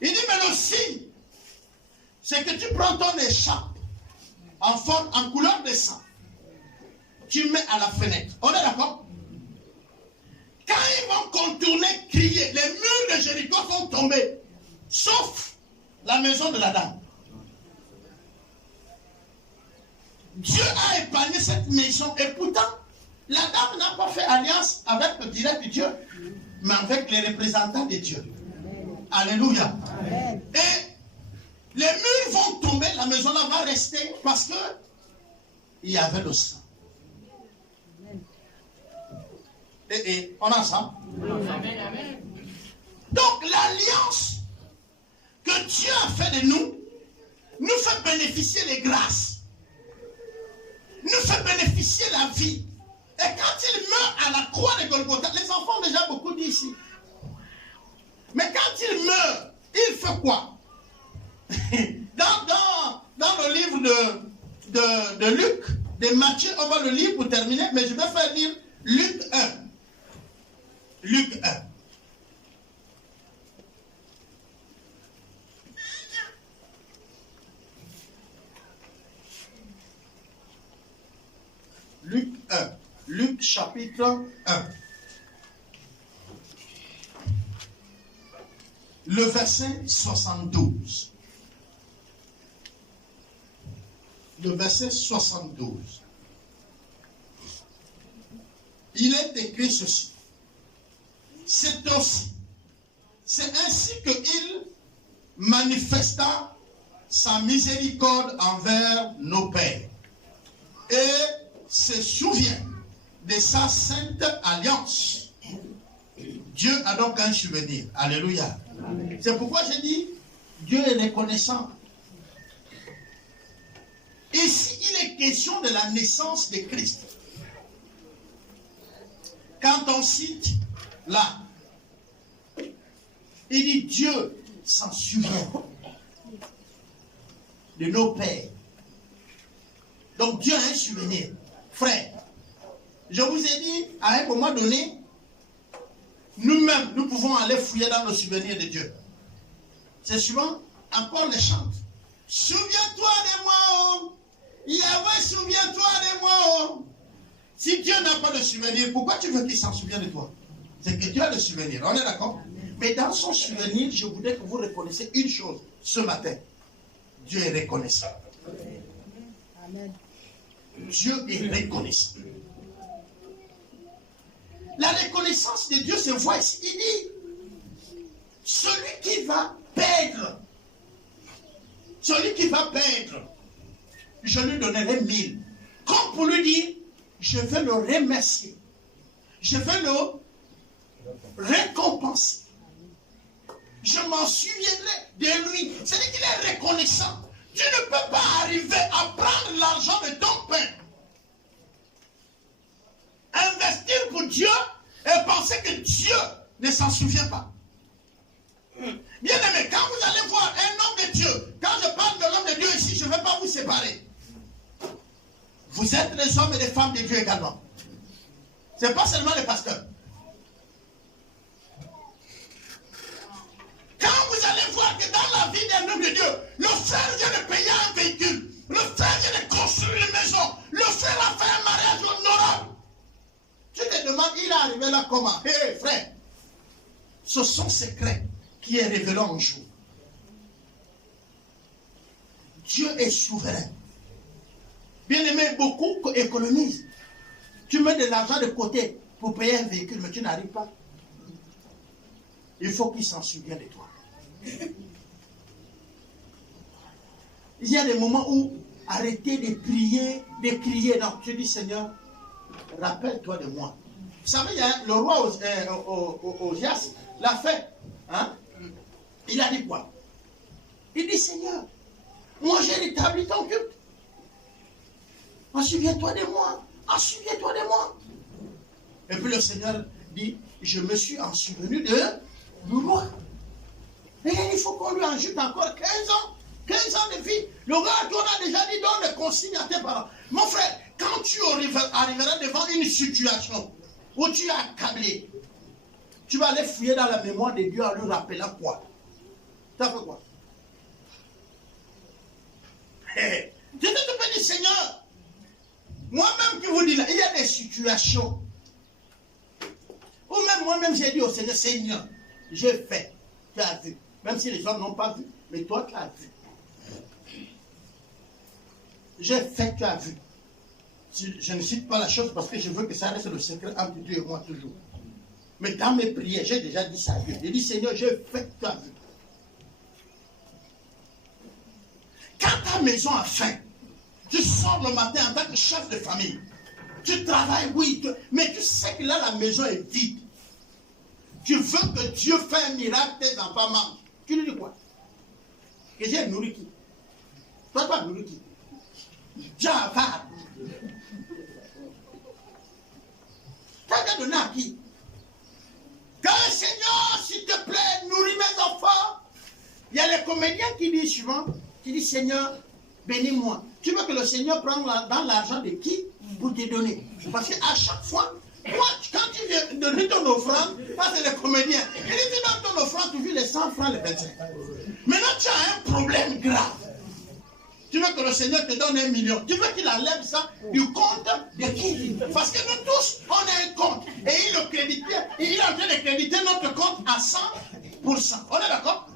Il dit, mais le signe, c'est que tu prends ton écharpe en couleur de sang, tu mets à la fenêtre. On est d'accord? Quand ils vont contourner, crier, les murs de Jéricho sont tombés, sauf la maison de la dame. Dieu a épargné cette maison et pourtant, la dame n'a pas fait alliance avec le direct Dieu, mais avec les représentants de Dieu. Alléluia. Amen. Et les murs vont tomber, la maison là va rester parce que il y avait le sang. Et on a ça. Amen. Donc l'alliance que Dieu a fait de nous fait bénéficier les grâces. Nous fait bénéficier la vie. Et quand il meurt à la croix de Golgotha, les enfants ont déjà beaucoup dit ici. Mais quand il meurt, il fait quoi? Dans le livre de Luc, de Matthieu, on va le lire pour terminer, mais je vais faire lire Luc 1. Luc 1. Luc 1. Luc chapitre 1. Le verset 72. Le verset 72. Il est écrit ceci. C'est ainsi qu'il manifesta sa miséricorde envers nos pères et se souvient de sa sainte alliance. Dieu a donc un souvenir. Alléluia. C'est pourquoi j'ai dit, Dieu est reconnaissant. Ici, il est question de la naissance de Christ. Quand on cite là, il dit Dieu s'en souvient de nos pères. Donc Dieu a un souvenir. Frère, je vous ai dit, à un moment donné, nous-mêmes, nous pouvons aller fouiller dans le souvenir de Dieu. C'est souvent, encore les chante. Souviens-toi de moi, oh. Yahweh, souviens-toi de moi, oh. Si Dieu n'a pas de souvenir, pourquoi tu veux qu'il s'en souvienne de toi? C'est que Dieu a le souvenir, on est d'accord? Mais dans son souvenir, je voudrais que vous reconnaissiez une chose ce matin. Dieu est reconnaissant. Amen. Dieu est reconnaissant. La reconnaissance de Dieu se voit ici. Il dit, celui qui va perdre, je lui donnerai 1000. Comme pour lui dire, je vais le remercier. Je vais le récompenser. je m'en souviendrai de lui. C'est-à-dire qu'il est reconnaissant. Tu ne peux pas arriver à prendre l'argent de ton pain, investir pour Dieu et penser que Dieu ne s'en souvient pas. Bien aimé, quand vous allez voir un homme de Dieu, quand je parle de l'homme de Dieu ici, je ne vais pas vous séparer. Vous êtes les hommes et les femmes de Dieu également. Ce n'est pas seulement les pasteurs. Quand vous allez voir que dans la vie d'un homme de Dieu, le frère vient de payer un véhicule, le frère vient de construire une maison, le frère a fait un mariage honorable. Tu te demandes, il est arrivé là comment? Hé frère, ce sont secrets qui est révélé un jour. Dieu est souverain. Bien aimé, beaucoup économisent. Tu mets de l'argent de côté pour payer un véhicule, mais tu n'arrives pas. Il faut qu'il s'en souvienne de toi. Il y a des moments où arrêtez de prier, de crier. Non, tu dis Seigneur, rappelle-toi de moi. Vous savez, il y a le roi Osias l'a fait. Hein? Il a dit quoi? Il dit Seigneur, moi j'ai rétabli ton culte. En souviens-toi de moi. En souviens-toi de moi. Et puis le Seigneur dit, je me suis en souvenu du roi. Et il faut qu'on lui ajoute encore 15 ans. 15 ans de vie. Le gars, on a déjà dit, donne les consignes à tes parents. Mon frère, quand tu arriveras devant une situation où tu es accablé, tu vas aller fouiller dans la mémoire de Dieu en lui rappelant quoi? Tu as fait quoi? Tu te dis, Seigneur, moi-même qui vous dis là, il y a des situations où même moi-même j'ai dit au Seigneur, Seigneur, j'ai fait, tu as vu. Même si les hommes n'ont pas vu, mais toi tu as vu. J'ai fait, tu as vu. Je ne cite pas la chose parce que je veux que ça reste le secret entre Dieu et moi toujours. Mais dans mes prières, j'ai déjà dit ça à Dieu. J'ai dit, Seigneur, j'ai fait, tu as vu. Quand ta maison a faim, tu sors le matin en tant que chef de famille. Tu travailles, oui, mais tu sais que là, la maison est vide. Tu veux que Dieu fasse un miracle, tes enfants mangent. Tu lui dis quoi? Que j'ai nourri qui? Toi, tu as nourri qui? Java. Tu as donné à qui? Que Seigneur, s'il te plaît, nourris mes enfants. Il y a les comédiens qui disent souvent, qui disent Seigneur, bénis-moi. Tu veux que le Seigneur prenne dans l'argent de qui pour te donner? Parce qu'à chaque fois, quand tu viens donner ton offrande, ça c'est les comédiens. Et tu donnes ton offrande, tu vis les 100 francs, les 25. Maintenant tu as un problème grave. Tu veux que le Seigneur te donne 1 million. Tu veux qu'il enlève ça du compte de qui? Parce que nous tous, on a un compte. Et il est en train de créditer notre compte à 100%. On est d'accord?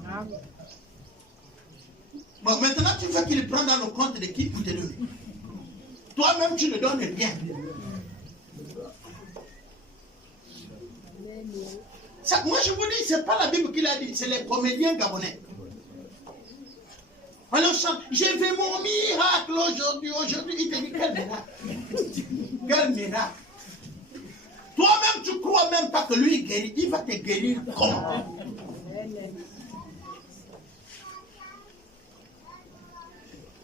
Bon, maintenant tu veux qu'il prenne dans le compte de qui pour te donner. Toi-même, tu ne donnes rien. Ça, moi, je vous dis, ce n'est pas la Bible qui l'a dit, c'est les comédiens gabonais. Alors, j'ai fait mon miracle aujourd'hui. Aujourd'hui, il te dit, quel miracle? Quel miracle? Toi-même, tu crois même pas que lui guérit. Il va te guérir comment?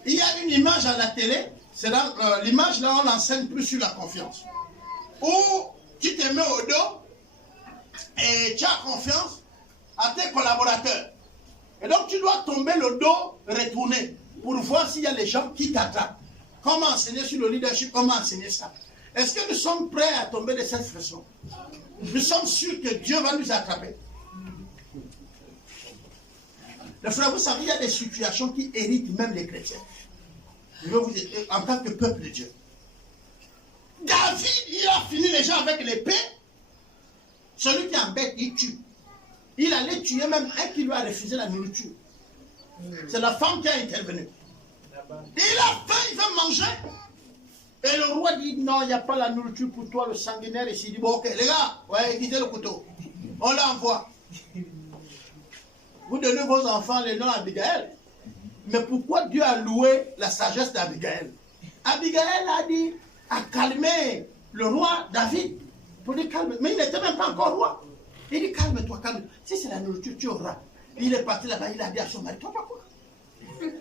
Il y a une image à la télé, c'est l'image là, on n'enseigne plus sur la confiance. Où tu te mets au dos et tu as confiance à tes collaborateurs. Et donc tu dois tomber le dos retourné pour voir s'il y a les gens qui t'attrapent. Comment enseigner sur le leadership, comment enseigner ça? Est-ce que nous sommes prêts à tomber de cette façon? Nous sommes sûrs que Dieu va nous attraper. Les frères, vous savez, il y a des situations qui héritent même les chrétiens. Je veux vous dire, en tant que peuple de Dieu. David, il a fini les gens avec l'épée. Celui qui embête, il tue. Il allait tuer même un qui lui a refusé la nourriture. C'est la femme qui a intervenu. Il a faim, il veut manger. Et le roi dit, non, il n'y a pas la nourriture pour toi, le sanguinaire. Et il dit, bon, ok, les gars, ouais, quittez le couteau. On l'envoie. Vous donnez vos enfants les noms à Abigail. Mais pourquoi Dieu a loué la sagesse d'Abigail? Abigail a dit, a calmé le roi David. Pour dire calme. Mais il n'était même pas encore roi. Il dit, calme-toi, calme-toi. Si c'est la nourriture, tu auras. Il est parti là-bas, il a dit à son mari, papa quoi? Tu ne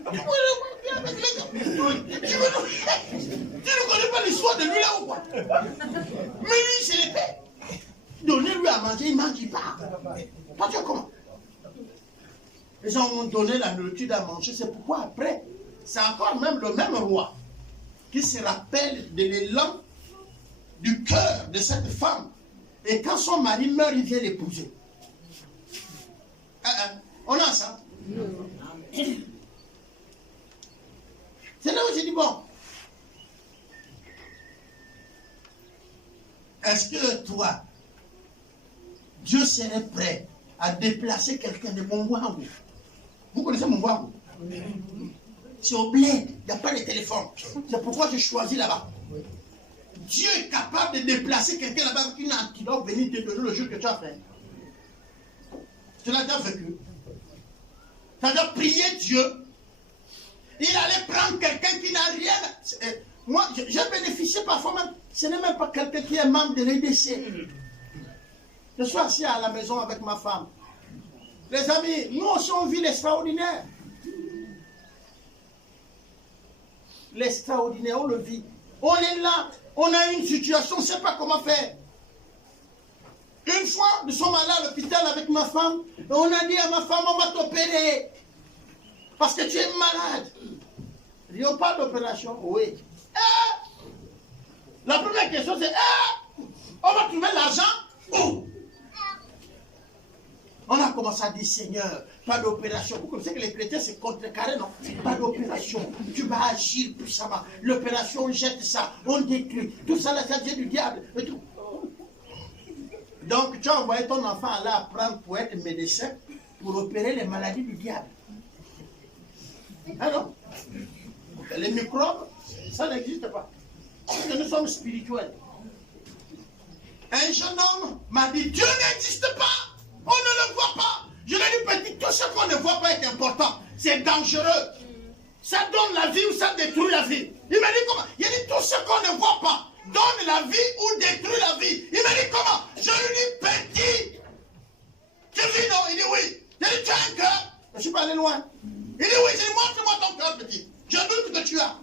connais pas l'histoire de lui là ou quoi? Mais lui, c'est l'épée. Donnez-lui à manger, il mange, il part. Toi, tu vois comment? Ils ont donné la nourriture à manger, c'est pourquoi après, c'est encore même le même roi qui se rappelle de l'élan du cœur de cette femme. Et quand son mari meurt, il vient l'épouser. On a ça. C'est là où j'ai dit, bon, est-ce que toi, Dieu serait prêt à déplacer quelqu'un de Mongwango? Vous connaissez Mongwango? C'est au bled, il n'y a pas de téléphone. C'est pourquoi j'ai choisi là-bas. Dieu est capable de déplacer quelqu'un là-bas avec une antilope venir te donner le jeu que tu as fait. Tu l'as déjà vécu. Tu as déjà prié Dieu. Il allait prendre quelqu'un qui n'a rien. Moi, j'ai bénéficié parfois même. Ce n'est même pas quelqu'un qui est membre de l'EDC. Je suis assis à la maison avec ma femme. Les amis, nous aussi on vit l'extraordinaire. L'extraordinaire, on le vit. On est là, on a une situation, on ne sait pas comment faire. Une fois, nous sommes allés à l'hôpital avec ma femme, et on a dit à ma femme, on va t'opérer. Parce que tu es malade. Il dit, on parle d'opération. Oui. La première question, c'est, on va trouver l'argent où? On a commencé à dire, Seigneur, pas d'opération. Vous connaissez que les chrétiens, c'est contrecarré, non? Pas d'opération. Tu vas agir puissamment. L'opération, on jette ça, on détruit. Tout ça, là, ça vient du diable. Et tout. Donc, tu as envoyé ton enfant aller apprendre pour être médecin, pour opérer les maladies du diable. Ah non? Les microbes, ça n'existe pas. Parce que nous sommes spirituels. Un jeune homme m'a dit, Dieu n'existe pas. On ne le voit pas. Je lui ai dit, petit, tout ce qu'on ne voit pas est important. C'est dangereux. Ça donne la vie ou ça détruit la vie. Il m'a dit comment? Il a dit, tout ce qu'on ne voit pas donne la vie ou détruit la vie. Il m'a dit comment? Je lui ai dit, petit. Tu vis non? Il dit oui. J'ai dit, tu as un cœur? Je ne suis pas allé loin. Il dit oui. J'ai dit, montre-moi ton cœur, petit. Je doute que tu as.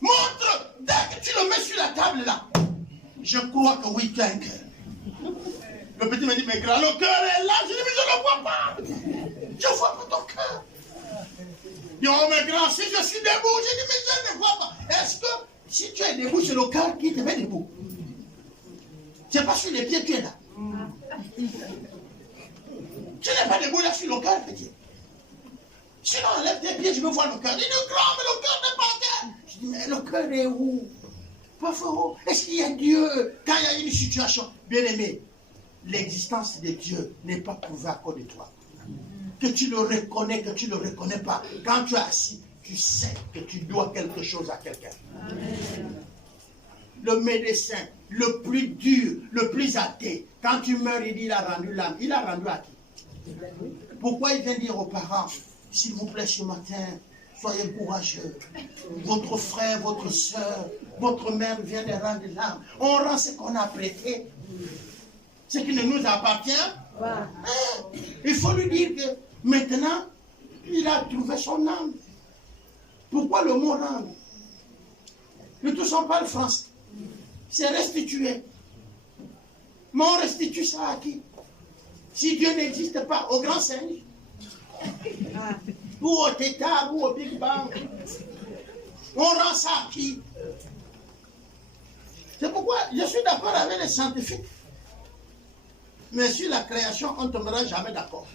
Montre. Dès que tu le mets sur la table là, je crois que oui, tu as un cœur. Le petit me dit, mais grand, le cœur est là. Je dis, mais je ne le vois pas. Je ne vois pas ton cœur. Il dit, oh, mais grand, si je suis debout, je dis, mais je ne vois pas. Est-ce que si tu es debout, c'est le cœur qui te met debout? C'est pas sur les pieds que tu es là. Tu n'es pas debout là sur le cœur, petit. Sinon, enlève tes pieds, je veux voir le cœur. Il dit, grand, mais le cœur n'est pas en terre. Je dis, mais le cœur est où? Pas fort. Est-ce qu'il y a Dieu? Quand il y a une situation, bien aimé, l'existence de Dieu n'est pas prouvée à cause de toi. Que tu le reconnais, que tu ne le reconnais pas. Quand tu es assis, tu sais que tu dois quelque chose à quelqu'un. Le médecin, le plus dur, le plus athée, quand tu meurs, il dit, il a rendu l'âme. Il a rendu à qui? Pourquoi il vient dire aux parents, s'il vous plaît, ce matin, soyez courageux. Votre frère, votre soeur, votre mère vient de rendre l'âme. On rend ce qu'on a prêté. Ce qui ne nous appartient. Il faut lui dire que maintenant, il a trouvé son âme. Pourquoi le mot rendre? Nous tous on parle français. C'est restituer. Mais on restitue ça à qui? Si Dieu n'existe pas, au grand singe, ou au Tétard, ou au Big Bang, on rend ça à qui? C'est pourquoi je suis d'accord avec les scientifiques. Mais sur la création, on ne tombera jamais d'accord.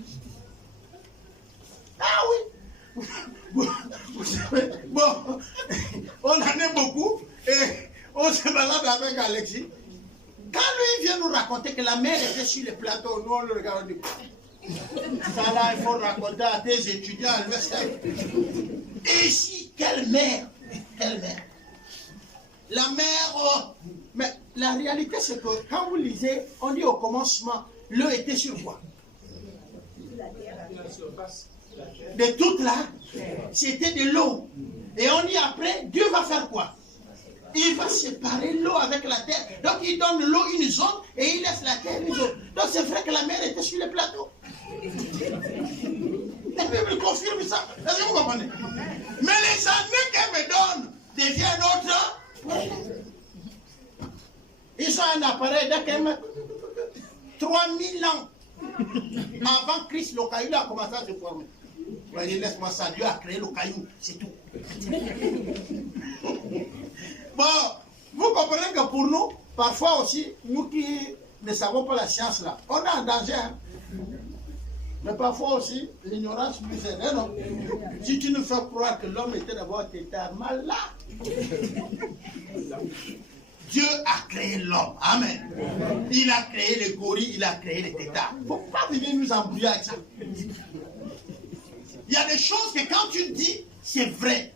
Ah oui! Vous savez, bon, on en est beaucoup et on se balade avec Alexis. Quand lui vient nous raconter que la mère était sur le plateau, nous on le regarde, on dit, ça là, il faut raconter à tes étudiants à l'université. Et ici, quelle mère? Quelle mère? La mère, oh, mais la réalité c'est que quand vous lisez, on dit au commencement, l'eau était sur quoi? De toute là, c'était de l'eau. Et on dit après, Dieu va faire quoi? Il va séparer l'eau avec la terre. Donc il donne l'eau une zone et il laisse la terre une zone. Donc c'est vrai que la mer était sur le plateau. La Bible confirme ça. Est-ce que vous comprenez? Mais les années qu'elle me donne deviennent d'autres. Ils ont un appareil d'AKM 3000 ans avant Christ, le caillou a commencé à se former. Voyez, laisse-moi ça, Dieu a créé le caillou, c'est tout. Bon, vous comprenez que pour nous, parfois aussi, nous qui ne savons pas la science là, on est en danger. Hein? Mais parfois aussi, l'ignorance nous aide, non? Si tu nous fais croire que l'homme était d'abord malade. Dieu a créé l'homme. Amen. Il a créé les gorilles, il a créé les tétards. Il ne faut pas venir nous embrouiller avec ça. Il y a des choses que quand tu dis, c'est vrai.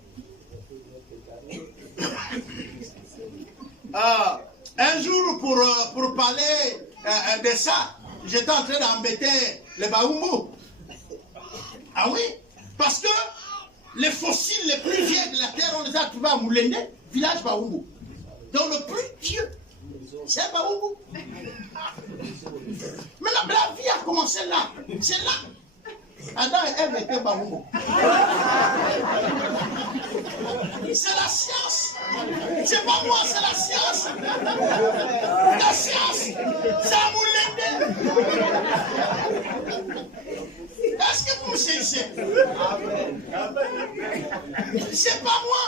Un jour, pour parler de ça, j'étais en train d'embêter les Baoumou. Ah oui? Parce que les fossiles les plus vieux de la terre, on les a trouvés à Moulende, village Baoumou. Donc le plus vieux, c'est un Baoumou. Mais la vie a commencé là. C'est là. Adam et Ève étaient Baoumou. C'est la science. C'est pas moi, c'est la science. La science, c'est à Moulende. Est-ce que vous me saisissez? C'est pas moi.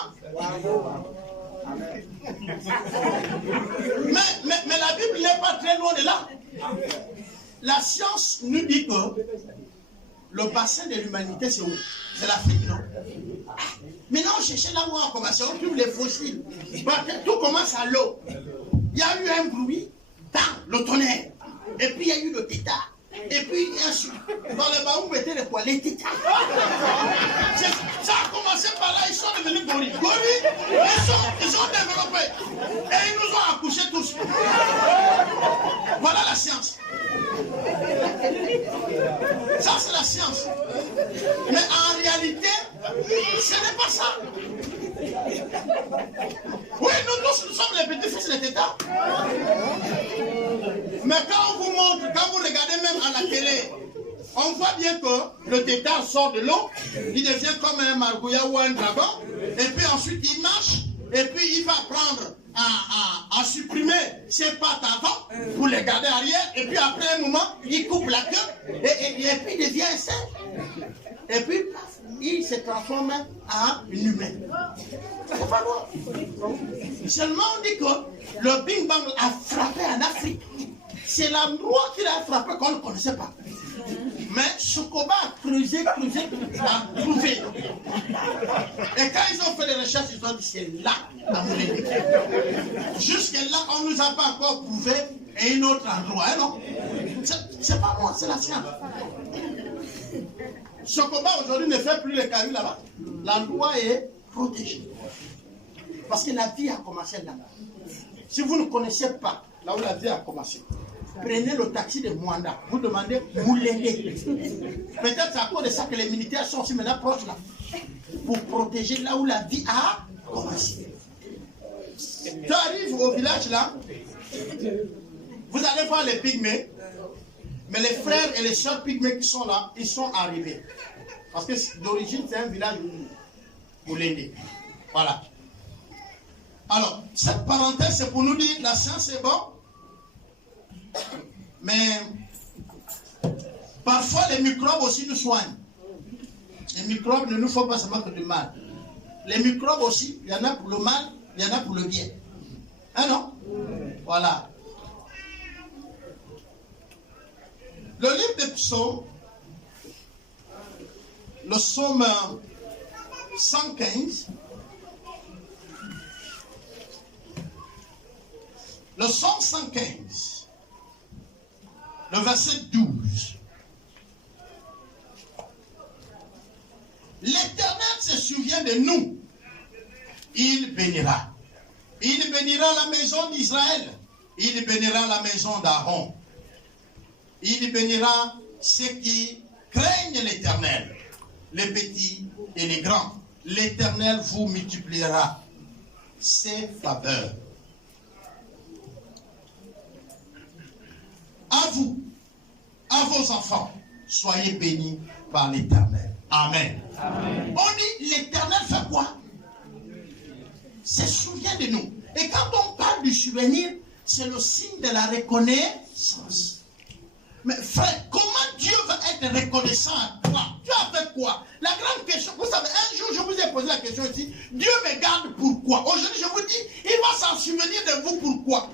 Mais la Bible n'est pas très loin de là. La science nous dit que le bassin de l'humanité, c'est où? C'est l'Afrique, non? Maintenant, on cherchait là où on a commencé, on trouve les fossiles. Tout commence à l'eau. Il y a eu un bruit, le tonnerre. Et puis il y a eu le tétard. Et puis, dans les baoums, mettez les poils, les tétards. Ça a commencé par là, ils sont devenus gorilles. Gorilles, ils ont développé. Et ils nous ont accouchés tous. Voilà la science. Ça, c'est la science. Mais en réalité, ce n'est pas ça. Oui, nous tous, nous sommes les petits-fils des tétards. Mais quand on vous montre, quand vous regardez même à la télé, on voit bien que le tétard sort de l'eau, il devient comme un margouillat ou un dragon, et puis ensuite il marche, et puis il va apprendre à supprimer ses pattes avant pour les garder arrière, et puis après un moment, il coupe la queue, et puis il devient un singe. Et puis, il se transforme en humain. C'est pas loin. Seulement on dit que le Big Bang a frappé en Afrique. C'est la loi qui l'a frappé qu'on ne connaissait pas. Mais Chocoba a creusé, a trouvé. Et quand ils ont fait des recherches, ils ont dit c'est là. Jusque-là, on ne nous a pas encore prouvé et un autre endroit. Hein, non? C'est pas moi, c'est la science. Chocoba aujourd'hui ne fait plus les cailloux là-bas. L'endroit est protégé. Parce que la vie a commencé là-bas. Si vous ne connaissez pas là où la vie a commencé, prenez le taxi de Mwanda. Vous demandez Moulende. Peut-être c'est à cause de ça que les militaires sont aussi maintenant proches là. Pour protéger là où la vie a commencé. Tu arrives au village là, vous allez voir les pygmées. Mais les frères et les sœurs pygmées qui sont là, ils sont arrivés. Parce que d'origine, c'est un village Moulende. Voilà. Alors, cette parenthèse, c'est pour nous dire, la science est bon. Mais parfois, les microbes aussi nous soignent. Les microbes ne nous font pas seulement que du mal. Les microbes aussi, il y en a pour le mal, il y en a pour le bien. Hein, non? Voilà. Le livre des psaumes, le psaume 115, le psaume 115, le verset 12. L'Éternel se souvient de nous. Il bénira. Il bénira la maison d'Israël. Il bénira la maison d'Aaron. Il bénira ceux qui craignent l'Éternel, les petits et les grands. L'Éternel vous multipliera ses faveurs. À vous, à vos enfants, soyez bénis par l'Éternel. Amen. Amen. On dit, l'Éternel fait quoi? Se souvient de nous. Et quand on parle du souvenir, c'est le signe de la reconnaissance. Mais frère, comment Dieu va être reconnaissant à toi? Tu as fait quoi? La grande question, vous savez, un jour je vous ai posé la question ici, Dieu me garde pourquoi? Aujourd'hui je vous dis, il va s'en souvenir de vous pourquoi?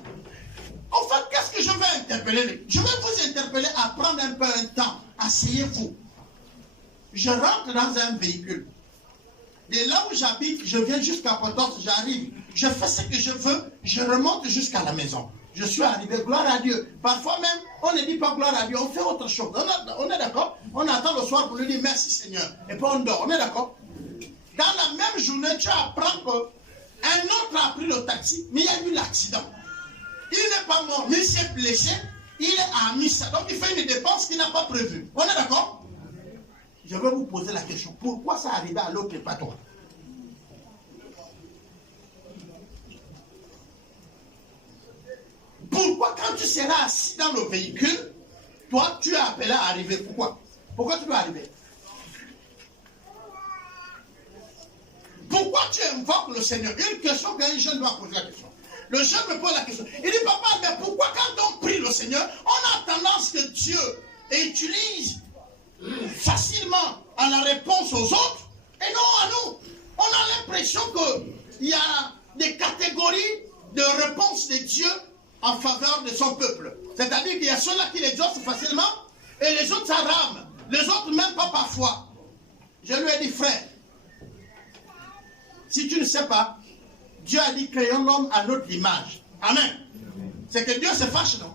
En fait, qu'est-ce que je vais interpeller? Je vais vous interpeller à prendre un peu un temps. Asseyez-vous. Je rentre dans un véhicule. De là où j'habite, je viens jusqu'à Port-au-Prince, j'arrive. Je fais ce que je veux, je remonte jusqu'à la maison. Je suis arrivé, gloire à Dieu. Parfois même, on ne dit pas gloire à Dieu, on fait autre chose. On est d'accord? On attend le soir pour lui dire merci Seigneur. Et puis on dort, on est d'accord? Dans la même journée, tu apprends qu'un autre a pris le taxi, mais il y a eu l'accident. Il n'est pas mort, mais il s'est blessé, il est à Missa. Donc il fait une dépense qu'il n'a pas prévue. On est d'accord? Je vais vous poser la question. Pourquoi ça arrive à l'autre et pas toi? Pourquoi quand tu seras assis dans le véhicule, toi tu es appelé à arriver? Pourquoi? Pourquoi tu dois arriver? Pourquoi tu invoques le Seigneur? Une question qu'un jeune doit poser la question. Le jeune me pose la question. Il dit, papa, mais pourquoi quand on prie le Seigneur, on a tendance que Dieu utilise facilement à la réponse aux autres et non à nous? On a l'impression qu'il y a des catégories de réponses de Dieu en faveur de son peuple. C'est-à-dire qu'il y a ceux-là qui l'exaucent facilement et les autres ça rame. Les autres même pas parfois. Je lui ai dit, frère, si tu ne sais pas, Dieu a dit créons l'homme à notre image. Amen. C'est que Dieu se fâche, non?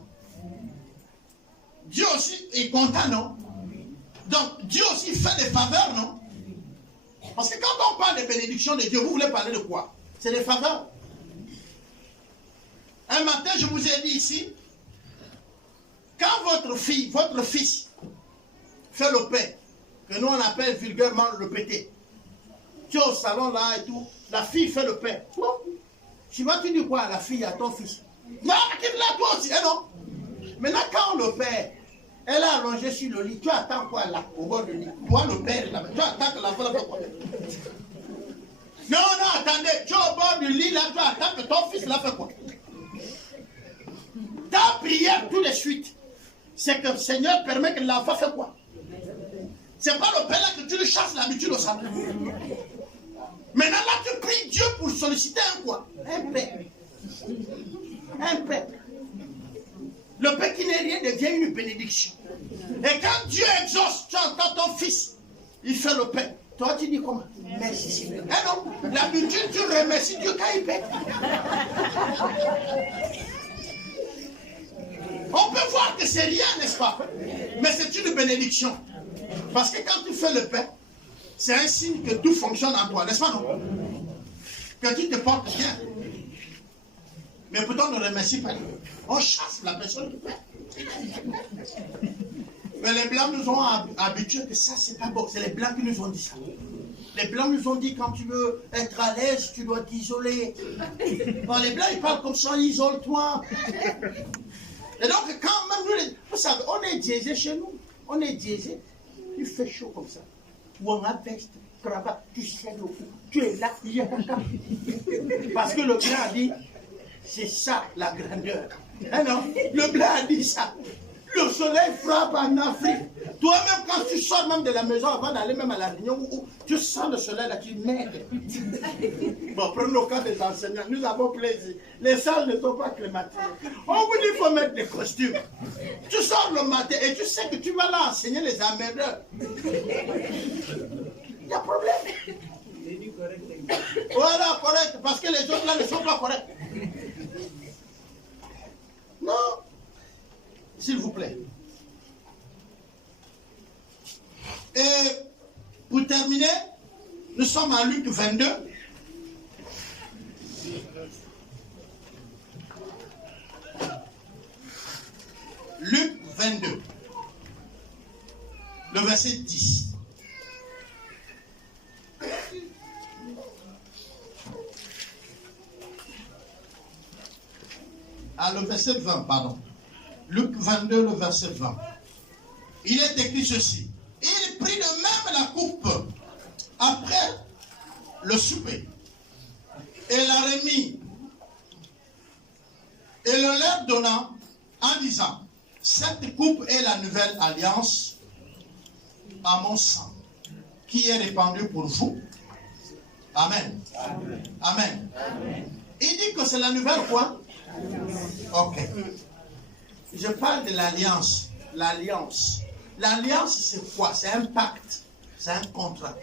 Dieu aussi est content, non? Donc Dieu aussi fait des faveurs, non? Parce que quand on parle de bénédiction de Dieu, vous voulez parler de quoi? C'est des faveurs. Un matin, je vous ai dit ici, quand votre fille, votre fils fait le pain, que nous on appelle vulgairement le pété, tu es au salon là et tout, la fille fait le pain. Tu vas tu dis quoi à la fille, à ton fils? Non, quitte-la toi aussi, hein, non? Maintenant, quand le père, elle a allongé sur le lit, tu attends quoi là, au bord du lit? Toi, le père, là, tu attends que l'enfant fasse quoi? Non, non, attendez, tu es au bord du lit là, tu attends que ton fils là fait quoi? Ta prière tout de suite, c'est que le Seigneur permet que l'enfant fait quoi? C'est pas le père là que tu lui chasses l'habitude au salon. Maintenant là tu pries Dieu pour solliciter un quoi? Un père. Un père. Le père qui n'est rien devient une bénédiction. Et quand Dieu exauce, tu entends ton fils, il fait le pain. Toi tu dis comment? Merci Seigneur. Eh non, l'habitude tu remercies Dieu quand il paie. On peut voir que c'est rien, n'est-ce pas? Mais c'est une bénédiction. Parce que quand tu fais le pain, c'est un signe que tout fonctionne en toi, n'est-ce pas, non? Que tu te portes bien. Mais pourtant, on ne remercie pas Dieu. On chasse la personne qui fait. Mais les Blancs nous ont habitués que ça, c'est pas bon. C'est les Blancs qui nous ont dit ça. Les Blancs nous ont dit quand tu veux être à l'aise, tu dois t'isoler. Bon, les Blancs, ils parlent comme ça, isole-toi. Et donc, quand même, nous, vous savez, on est diesé chez nous. On est diesé. Il fait chaud comme ça. Ou on a veste, cravate, tu sais le cou. Tu es là, parce que le blanc a dit, c'est ça la grandeur. Ah non, le blanc a dit ça. Le soleil frappe en Afrique. Toi-même, quand tu sors même de la maison avant d'aller même à la réunion, où tu sens le soleil là, tu m'aides. Bon, prenons le cas des enseignants. Nous avons plaisir. Les salles ne sont pas climatisées. On vous dit qu'il faut mettre des costumes. Tu sors le matin et tu sais que tu vas là enseigner les emmerdeurs. Il y a problème. Voilà, correct. Parce que les autres là ne sont pas corrects. Non. S'il vous plaît. Et pour terminer, nous sommes en Luc 22. Luc 22. Le verset 10. Ah, le verset 20, pardon. Luc 22, le verset 20. il est écrit ceci. Il prit de même la coupe après le souper et la remit et le leur donna en disant, cette coupe est la nouvelle alliance à mon sang qui est répandu pour vous. Amen. Amen. Amen. Amen. Il dit que c'est la nouvelle quoi? Ok. Je parle de l'alliance. L'alliance. L'alliance, c'est quoi? C'est un pacte. C'est un contrat.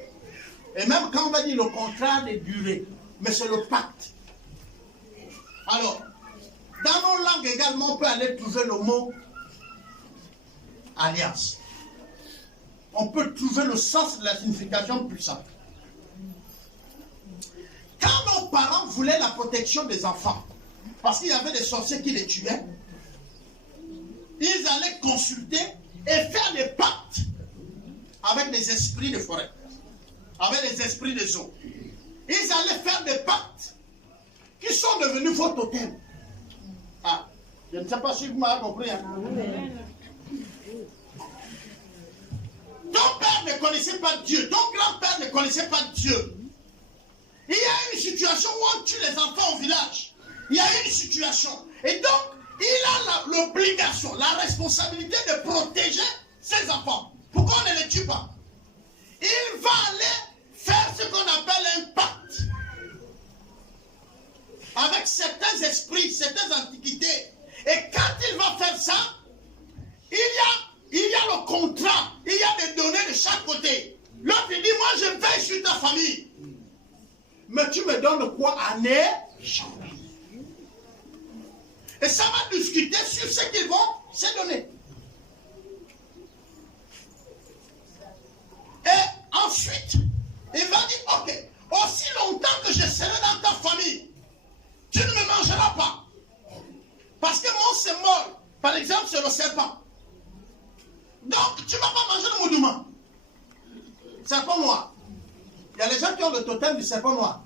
Et même quand on va dire le contrat de durée, mais c'est le pacte. Alors, dans nos langues également, on peut aller trouver le mot alliance. On peut trouver le sens de la signification plus simple. Quand nos parents voulaient la protection des enfants, parce qu'il y avait des sorciers qui les tuaient, ils allaient consulter et faire des pactes avec les esprits de forêt, avec les esprits des eaux. Ils allaient faire des pactes qui sont devenus vos totems. Ah, je ne sais pas si vous m'avez compris. Hein? Ton père ne connaissait pas Dieu, ton grand-père ne connaissait pas Dieu. Il y a une situation où on tue les enfants au village. Il y a une situation. Et donc, il a l'obligation, la responsabilité de protéger ses enfants. Pourquoi on ne les tue pas? Il va aller faire ce qu'on appelle un pacte avec certains esprits, certaines antiquités. Et quand il va faire ça, il y a le contrat, il y a des données de chaque côté. L'autre dit, moi je veille sur ta famille. Mais tu me donnes quoi en échange? Et ça va discuter sur ce qu'ils vont se donner. Et ensuite, il va dire, ok, aussi longtemps que je serai dans ta famille, tu ne me mangeras pas. Parce que mon symbole, par exemple, c'est le serpent. Donc, tu ne vas pas manger le moudouman. Serpent noir. Il y a les gens qui ont le totem du serpent noir.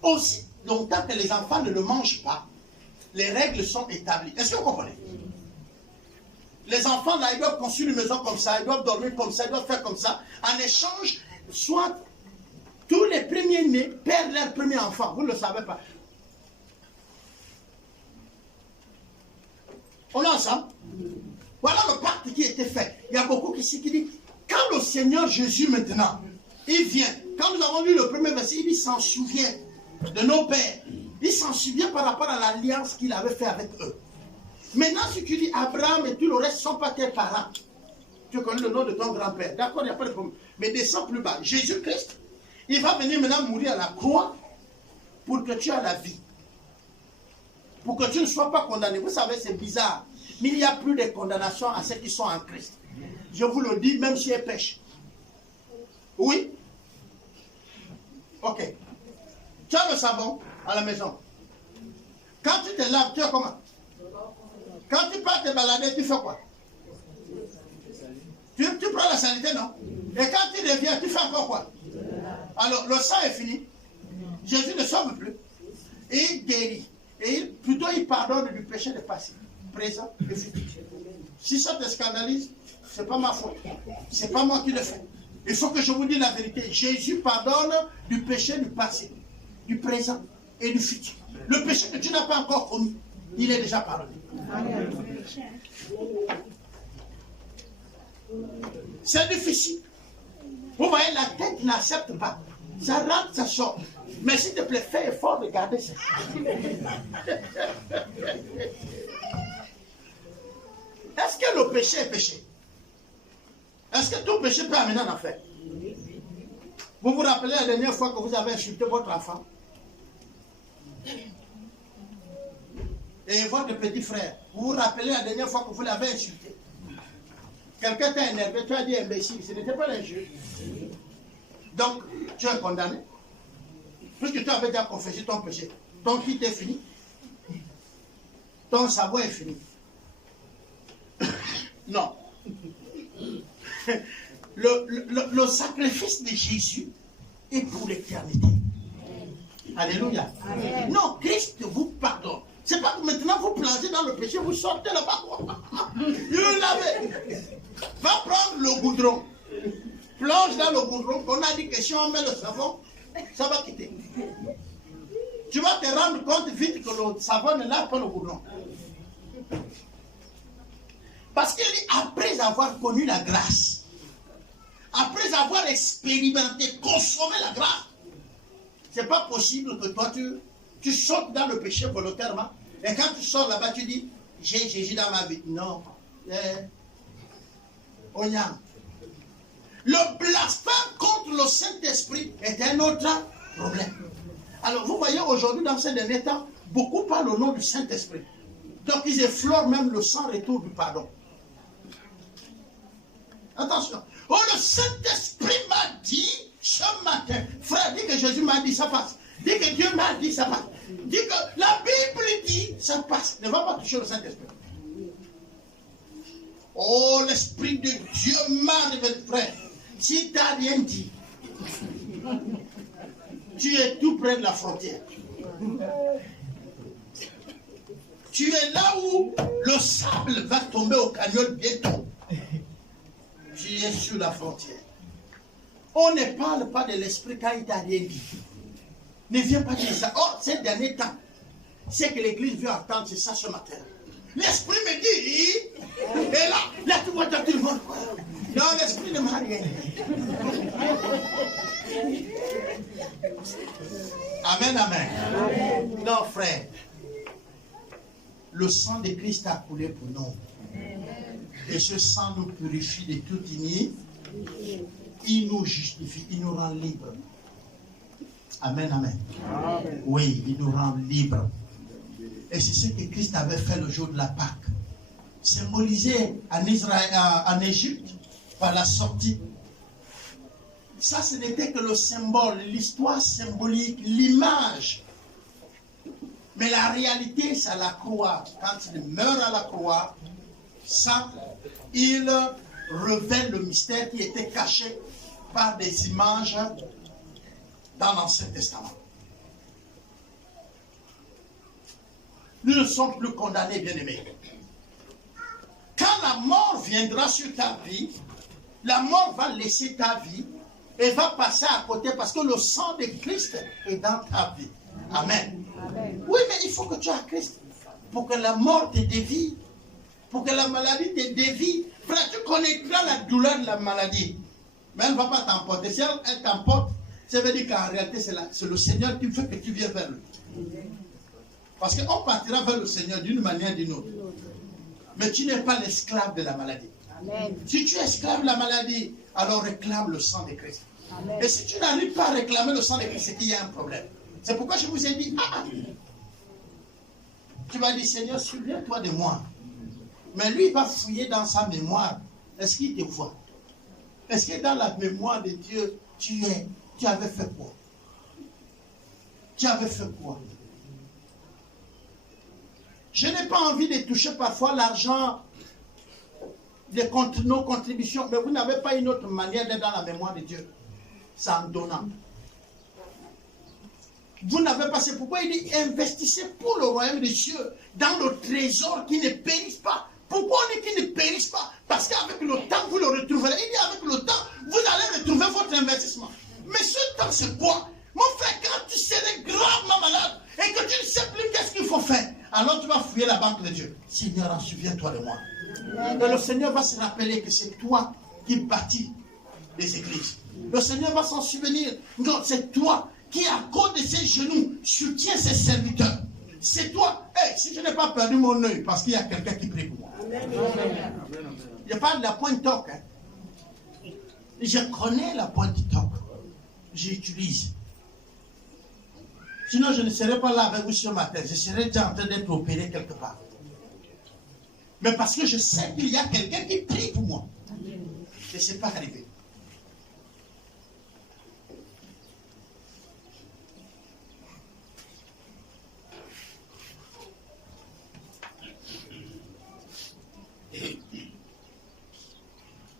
Aussi longtemps que les enfants ne le mangent pas, les règles sont établies. Est-ce que vous comprenez? Les enfants, là, ils doivent construire une maison comme ça, ils doivent dormir comme ça, ils doivent faire comme ça. En échange, soit tous les premiers-nés perdent leur premier enfant. Vous ne le savez pas. On est ensemble? Voilà le pacte qui était fait. Il y a beaucoup qui disent, quand le Seigneur Jésus maintenant, il vient, quand nous avons lu le premier verset, il s'en souvient de nos pères. Il s'en souvient par rapport à l'alliance qu'il avait fait avec eux. Maintenant, si tu dis Abraham et tout le reste ne sont pas tes parents, tu connais le nom de ton grand-père. D'accord, il n'y a pas de problème. Mais descends plus bas. Jésus-Christ, il va venir maintenant mourir à la croix pour que tu aies la vie. Pour que tu ne sois pas condamné. Vous savez, c'est bizarre. Mais il n'y a plus de condamnation à ceux qui sont en Christ. Je vous le dis, même si ils pêchent. Oui? Ok. Tu as le savon à la maison. Quand tu te laves, tu as comment? Quand tu pars te balader, tu fais quoi? Tu prends la saleté, non? Et quand tu reviens, tu fais encore quoi? Alors, le sang est fini. Jésus ne sauve plus. Et il guérit. Et plutôt, il pardonne du péché de passé, présent et futur. Si ça te scandalise, ce n'est pas ma faute. Ce n'est pas moi qui le fais. Il faut que je vous dise la vérité. Jésus pardonne du péché du passé, du présent et du futur. Le péché que tu n'as pas encore connu, il est déjà pardonné. C'est difficile. Vous voyez, la tête n'accepte pas. Ça rentre, ça sort. Mais s'il te plaît, fais effort de garder ça. Est-ce que le péché est péché? Est-ce que tout péché peut amener en enfer? Vous vous rappelez la dernière fois que vous avez insulté votre enfant? Et votre petit frère, vous vous rappelez la dernière fois que vous l'avez insulté? Quelqu'un t'a énervé, tu as dit imbécile, ce n'était pas l'injure. Donc, tu es condamné. Puisque tu avais déjà confessé ton péché, ton kit est fini. Ton savoir est fini. Non. Le sacrifice de Jésus est pour l'éternité. Alléluia. Amen. Non, Christ vous pardonne. C'est pas que maintenant vous plongez dans le péché, vous sortez là-bas. Je l'avais. Va prendre le goudron. Plonge dans le goudron. On a dit que si on met le savon, ça va quitter. Tu vas te rendre compte vite que le savon ne lave pas le goudron. Parce qu'il dit, après avoir connu la grâce, après avoir expérimenté, consommé la grâce, c'est pas possible que toi tu sautes dans le péché volontairement. Et quand tu sors là-bas, tu dis, j'ai Jésus dans ma vie. Non. Le blasphème contre le Saint-Esprit est un autre problème. Alors vous voyez aujourd'hui dans ces derniers temps, beaucoup parlent au nom du Saint-Esprit. Donc ils effleurent même le sans-retour du pardon. Attention. Oh, le Saint-Esprit m'a dit ce matin. Frère, dis que Jésus m'a dit, ça passe. Dis que Dieu m'a dit, ça passe. Dis que la Bible dit, ça passe. Ne va pas toucher le Saint-Esprit. Oh, l'Esprit de Dieu m'a révélé, frère. Si tu n'as rien dit, tu es tout près de la frontière. Tu es là où le sable va tomber au canyon bientôt. Tu es sur la frontière. On ne parle pas de l'Esprit quand il t'a rien dit. Ne viens pas dire ça. Oh, ces derniers temps, c'est que l'Église veut entendre, c'est ça ce matin. L'Esprit me dit, et là tu vois tout le monde. Non, l'Esprit ne m'a rien dit. Amen, amen. Non, frère. Le sang de Christ a coulé pour nous. Et ce sang nous purifie de toute iniquité. Il nous justifie, il nous rend libres. Amen, amen. Oui, il nous rend libres. Et c'est ce que Christ avait fait le jour de la Pâque. Symbolisé en Israël, en Égypte, par la sortie. Ça, ce n'était que le symbole, l'histoire symbolique, l'image. Mais la réalité, c'est la croix. Quand il meurt à la croix, ça, il révèle le mystère qui était caché par des images dans l'Ancien Testament. Nous ne sommes plus condamnés, bien-aimés. Quand la mort viendra sur ta vie, la mort va laisser ta vie et va passer à côté parce que le sang de Christ est dans ta vie. Amen. Amen. Oui, mais il faut que tu aies Christ pour que la mort te dévie, pour que la maladie te dévie. Frère, tu connaîtras la douleur de la maladie, mais elle ne va pas t'emporter. Si elle t'emporte, ça veut dire qu'en réalité, c'est le Seigneur qui fait que tu viens vers lui. Parce qu'on partira vers le Seigneur d'une manière ou d'une autre. Mais tu n'es pas l'esclave de la maladie. Amen. Si tu es esclave de la maladie, alors réclame le sang de Christ. Amen. Et si tu n'arrives pas à réclamer le sang de Christ, c'est qu'il y a un problème. C'est pourquoi je vous ai dit, tu vas dire, Seigneur, souviens-toi de moi. Mais lui, il va fouiller dans sa mémoire. Est-ce qu'il te voit? Est-ce que dans la mémoire de Dieu, tu avais fait quoi? Tu avais fait quoi? Je n'ai pas envie de toucher parfois l'argent de nos contributions, mais vous n'avez pas une autre manière d'être dans la mémoire de Dieu. C'est en donnant. Vous n'avez pas, c'est pourquoi il dit investissez pour le royaume de Dieu dans le trésor qui ne périsse pas. Pourquoi on dit qu'il ne périsse pas? Parce qu'avec le temps, vous le retrouverez. Il dit avec le temps, vous allez retrouver votre investissement. Mais ce temps, c'est quoi? Mon frère, quand tu serais gravement malade et que tu ne sais plus qu'est-ce qu'il faut faire, alors tu vas fouiller la banque de Dieu. Seigneur, souviens-toi de moi. Et le Seigneur va se rappeler que c'est toi qui bâtis les églises. Le Seigneur va s'en souvenir. Non, c'est toi qui, à cause de ses genoux, soutient ses serviteurs. C'est toi. Hey, si je n'ai pas perdu mon œil, parce qu'il y a quelqu'un qui prie pour moi. Il n'y a pas de la pointe toc. Hein. Je connais la pointe toc. J'utilise. Sinon, je ne serais pas là avec vous ce matin. Je serais déjà en train d'être opéré quelque part. Mais parce que je sais qu'il y a quelqu'un qui prie pour moi. Et ce n'est pas arrivé.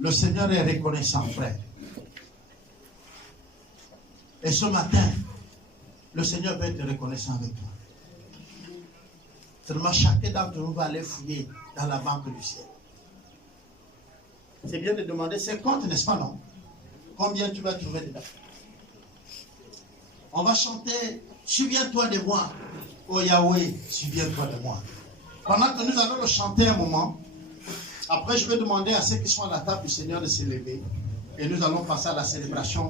Le Seigneur est reconnaissant, frère. Et ce matin, le Seigneur va être reconnaissant avec toi. Seulement chacun d'entre nous va aller fouiller dans la banque du ciel. C'est bien de demander ses comptes, n'est-ce pas, non? Combien tu vas trouver dedans? On va chanter « Souviens-toi de moi, oh Yahweh, souviens-toi de moi ». Pendant que nous allons le chanter un moment, après je vais demander à ceux qui sont à la table du Seigneur de se lever et nous allons passer à la célébration.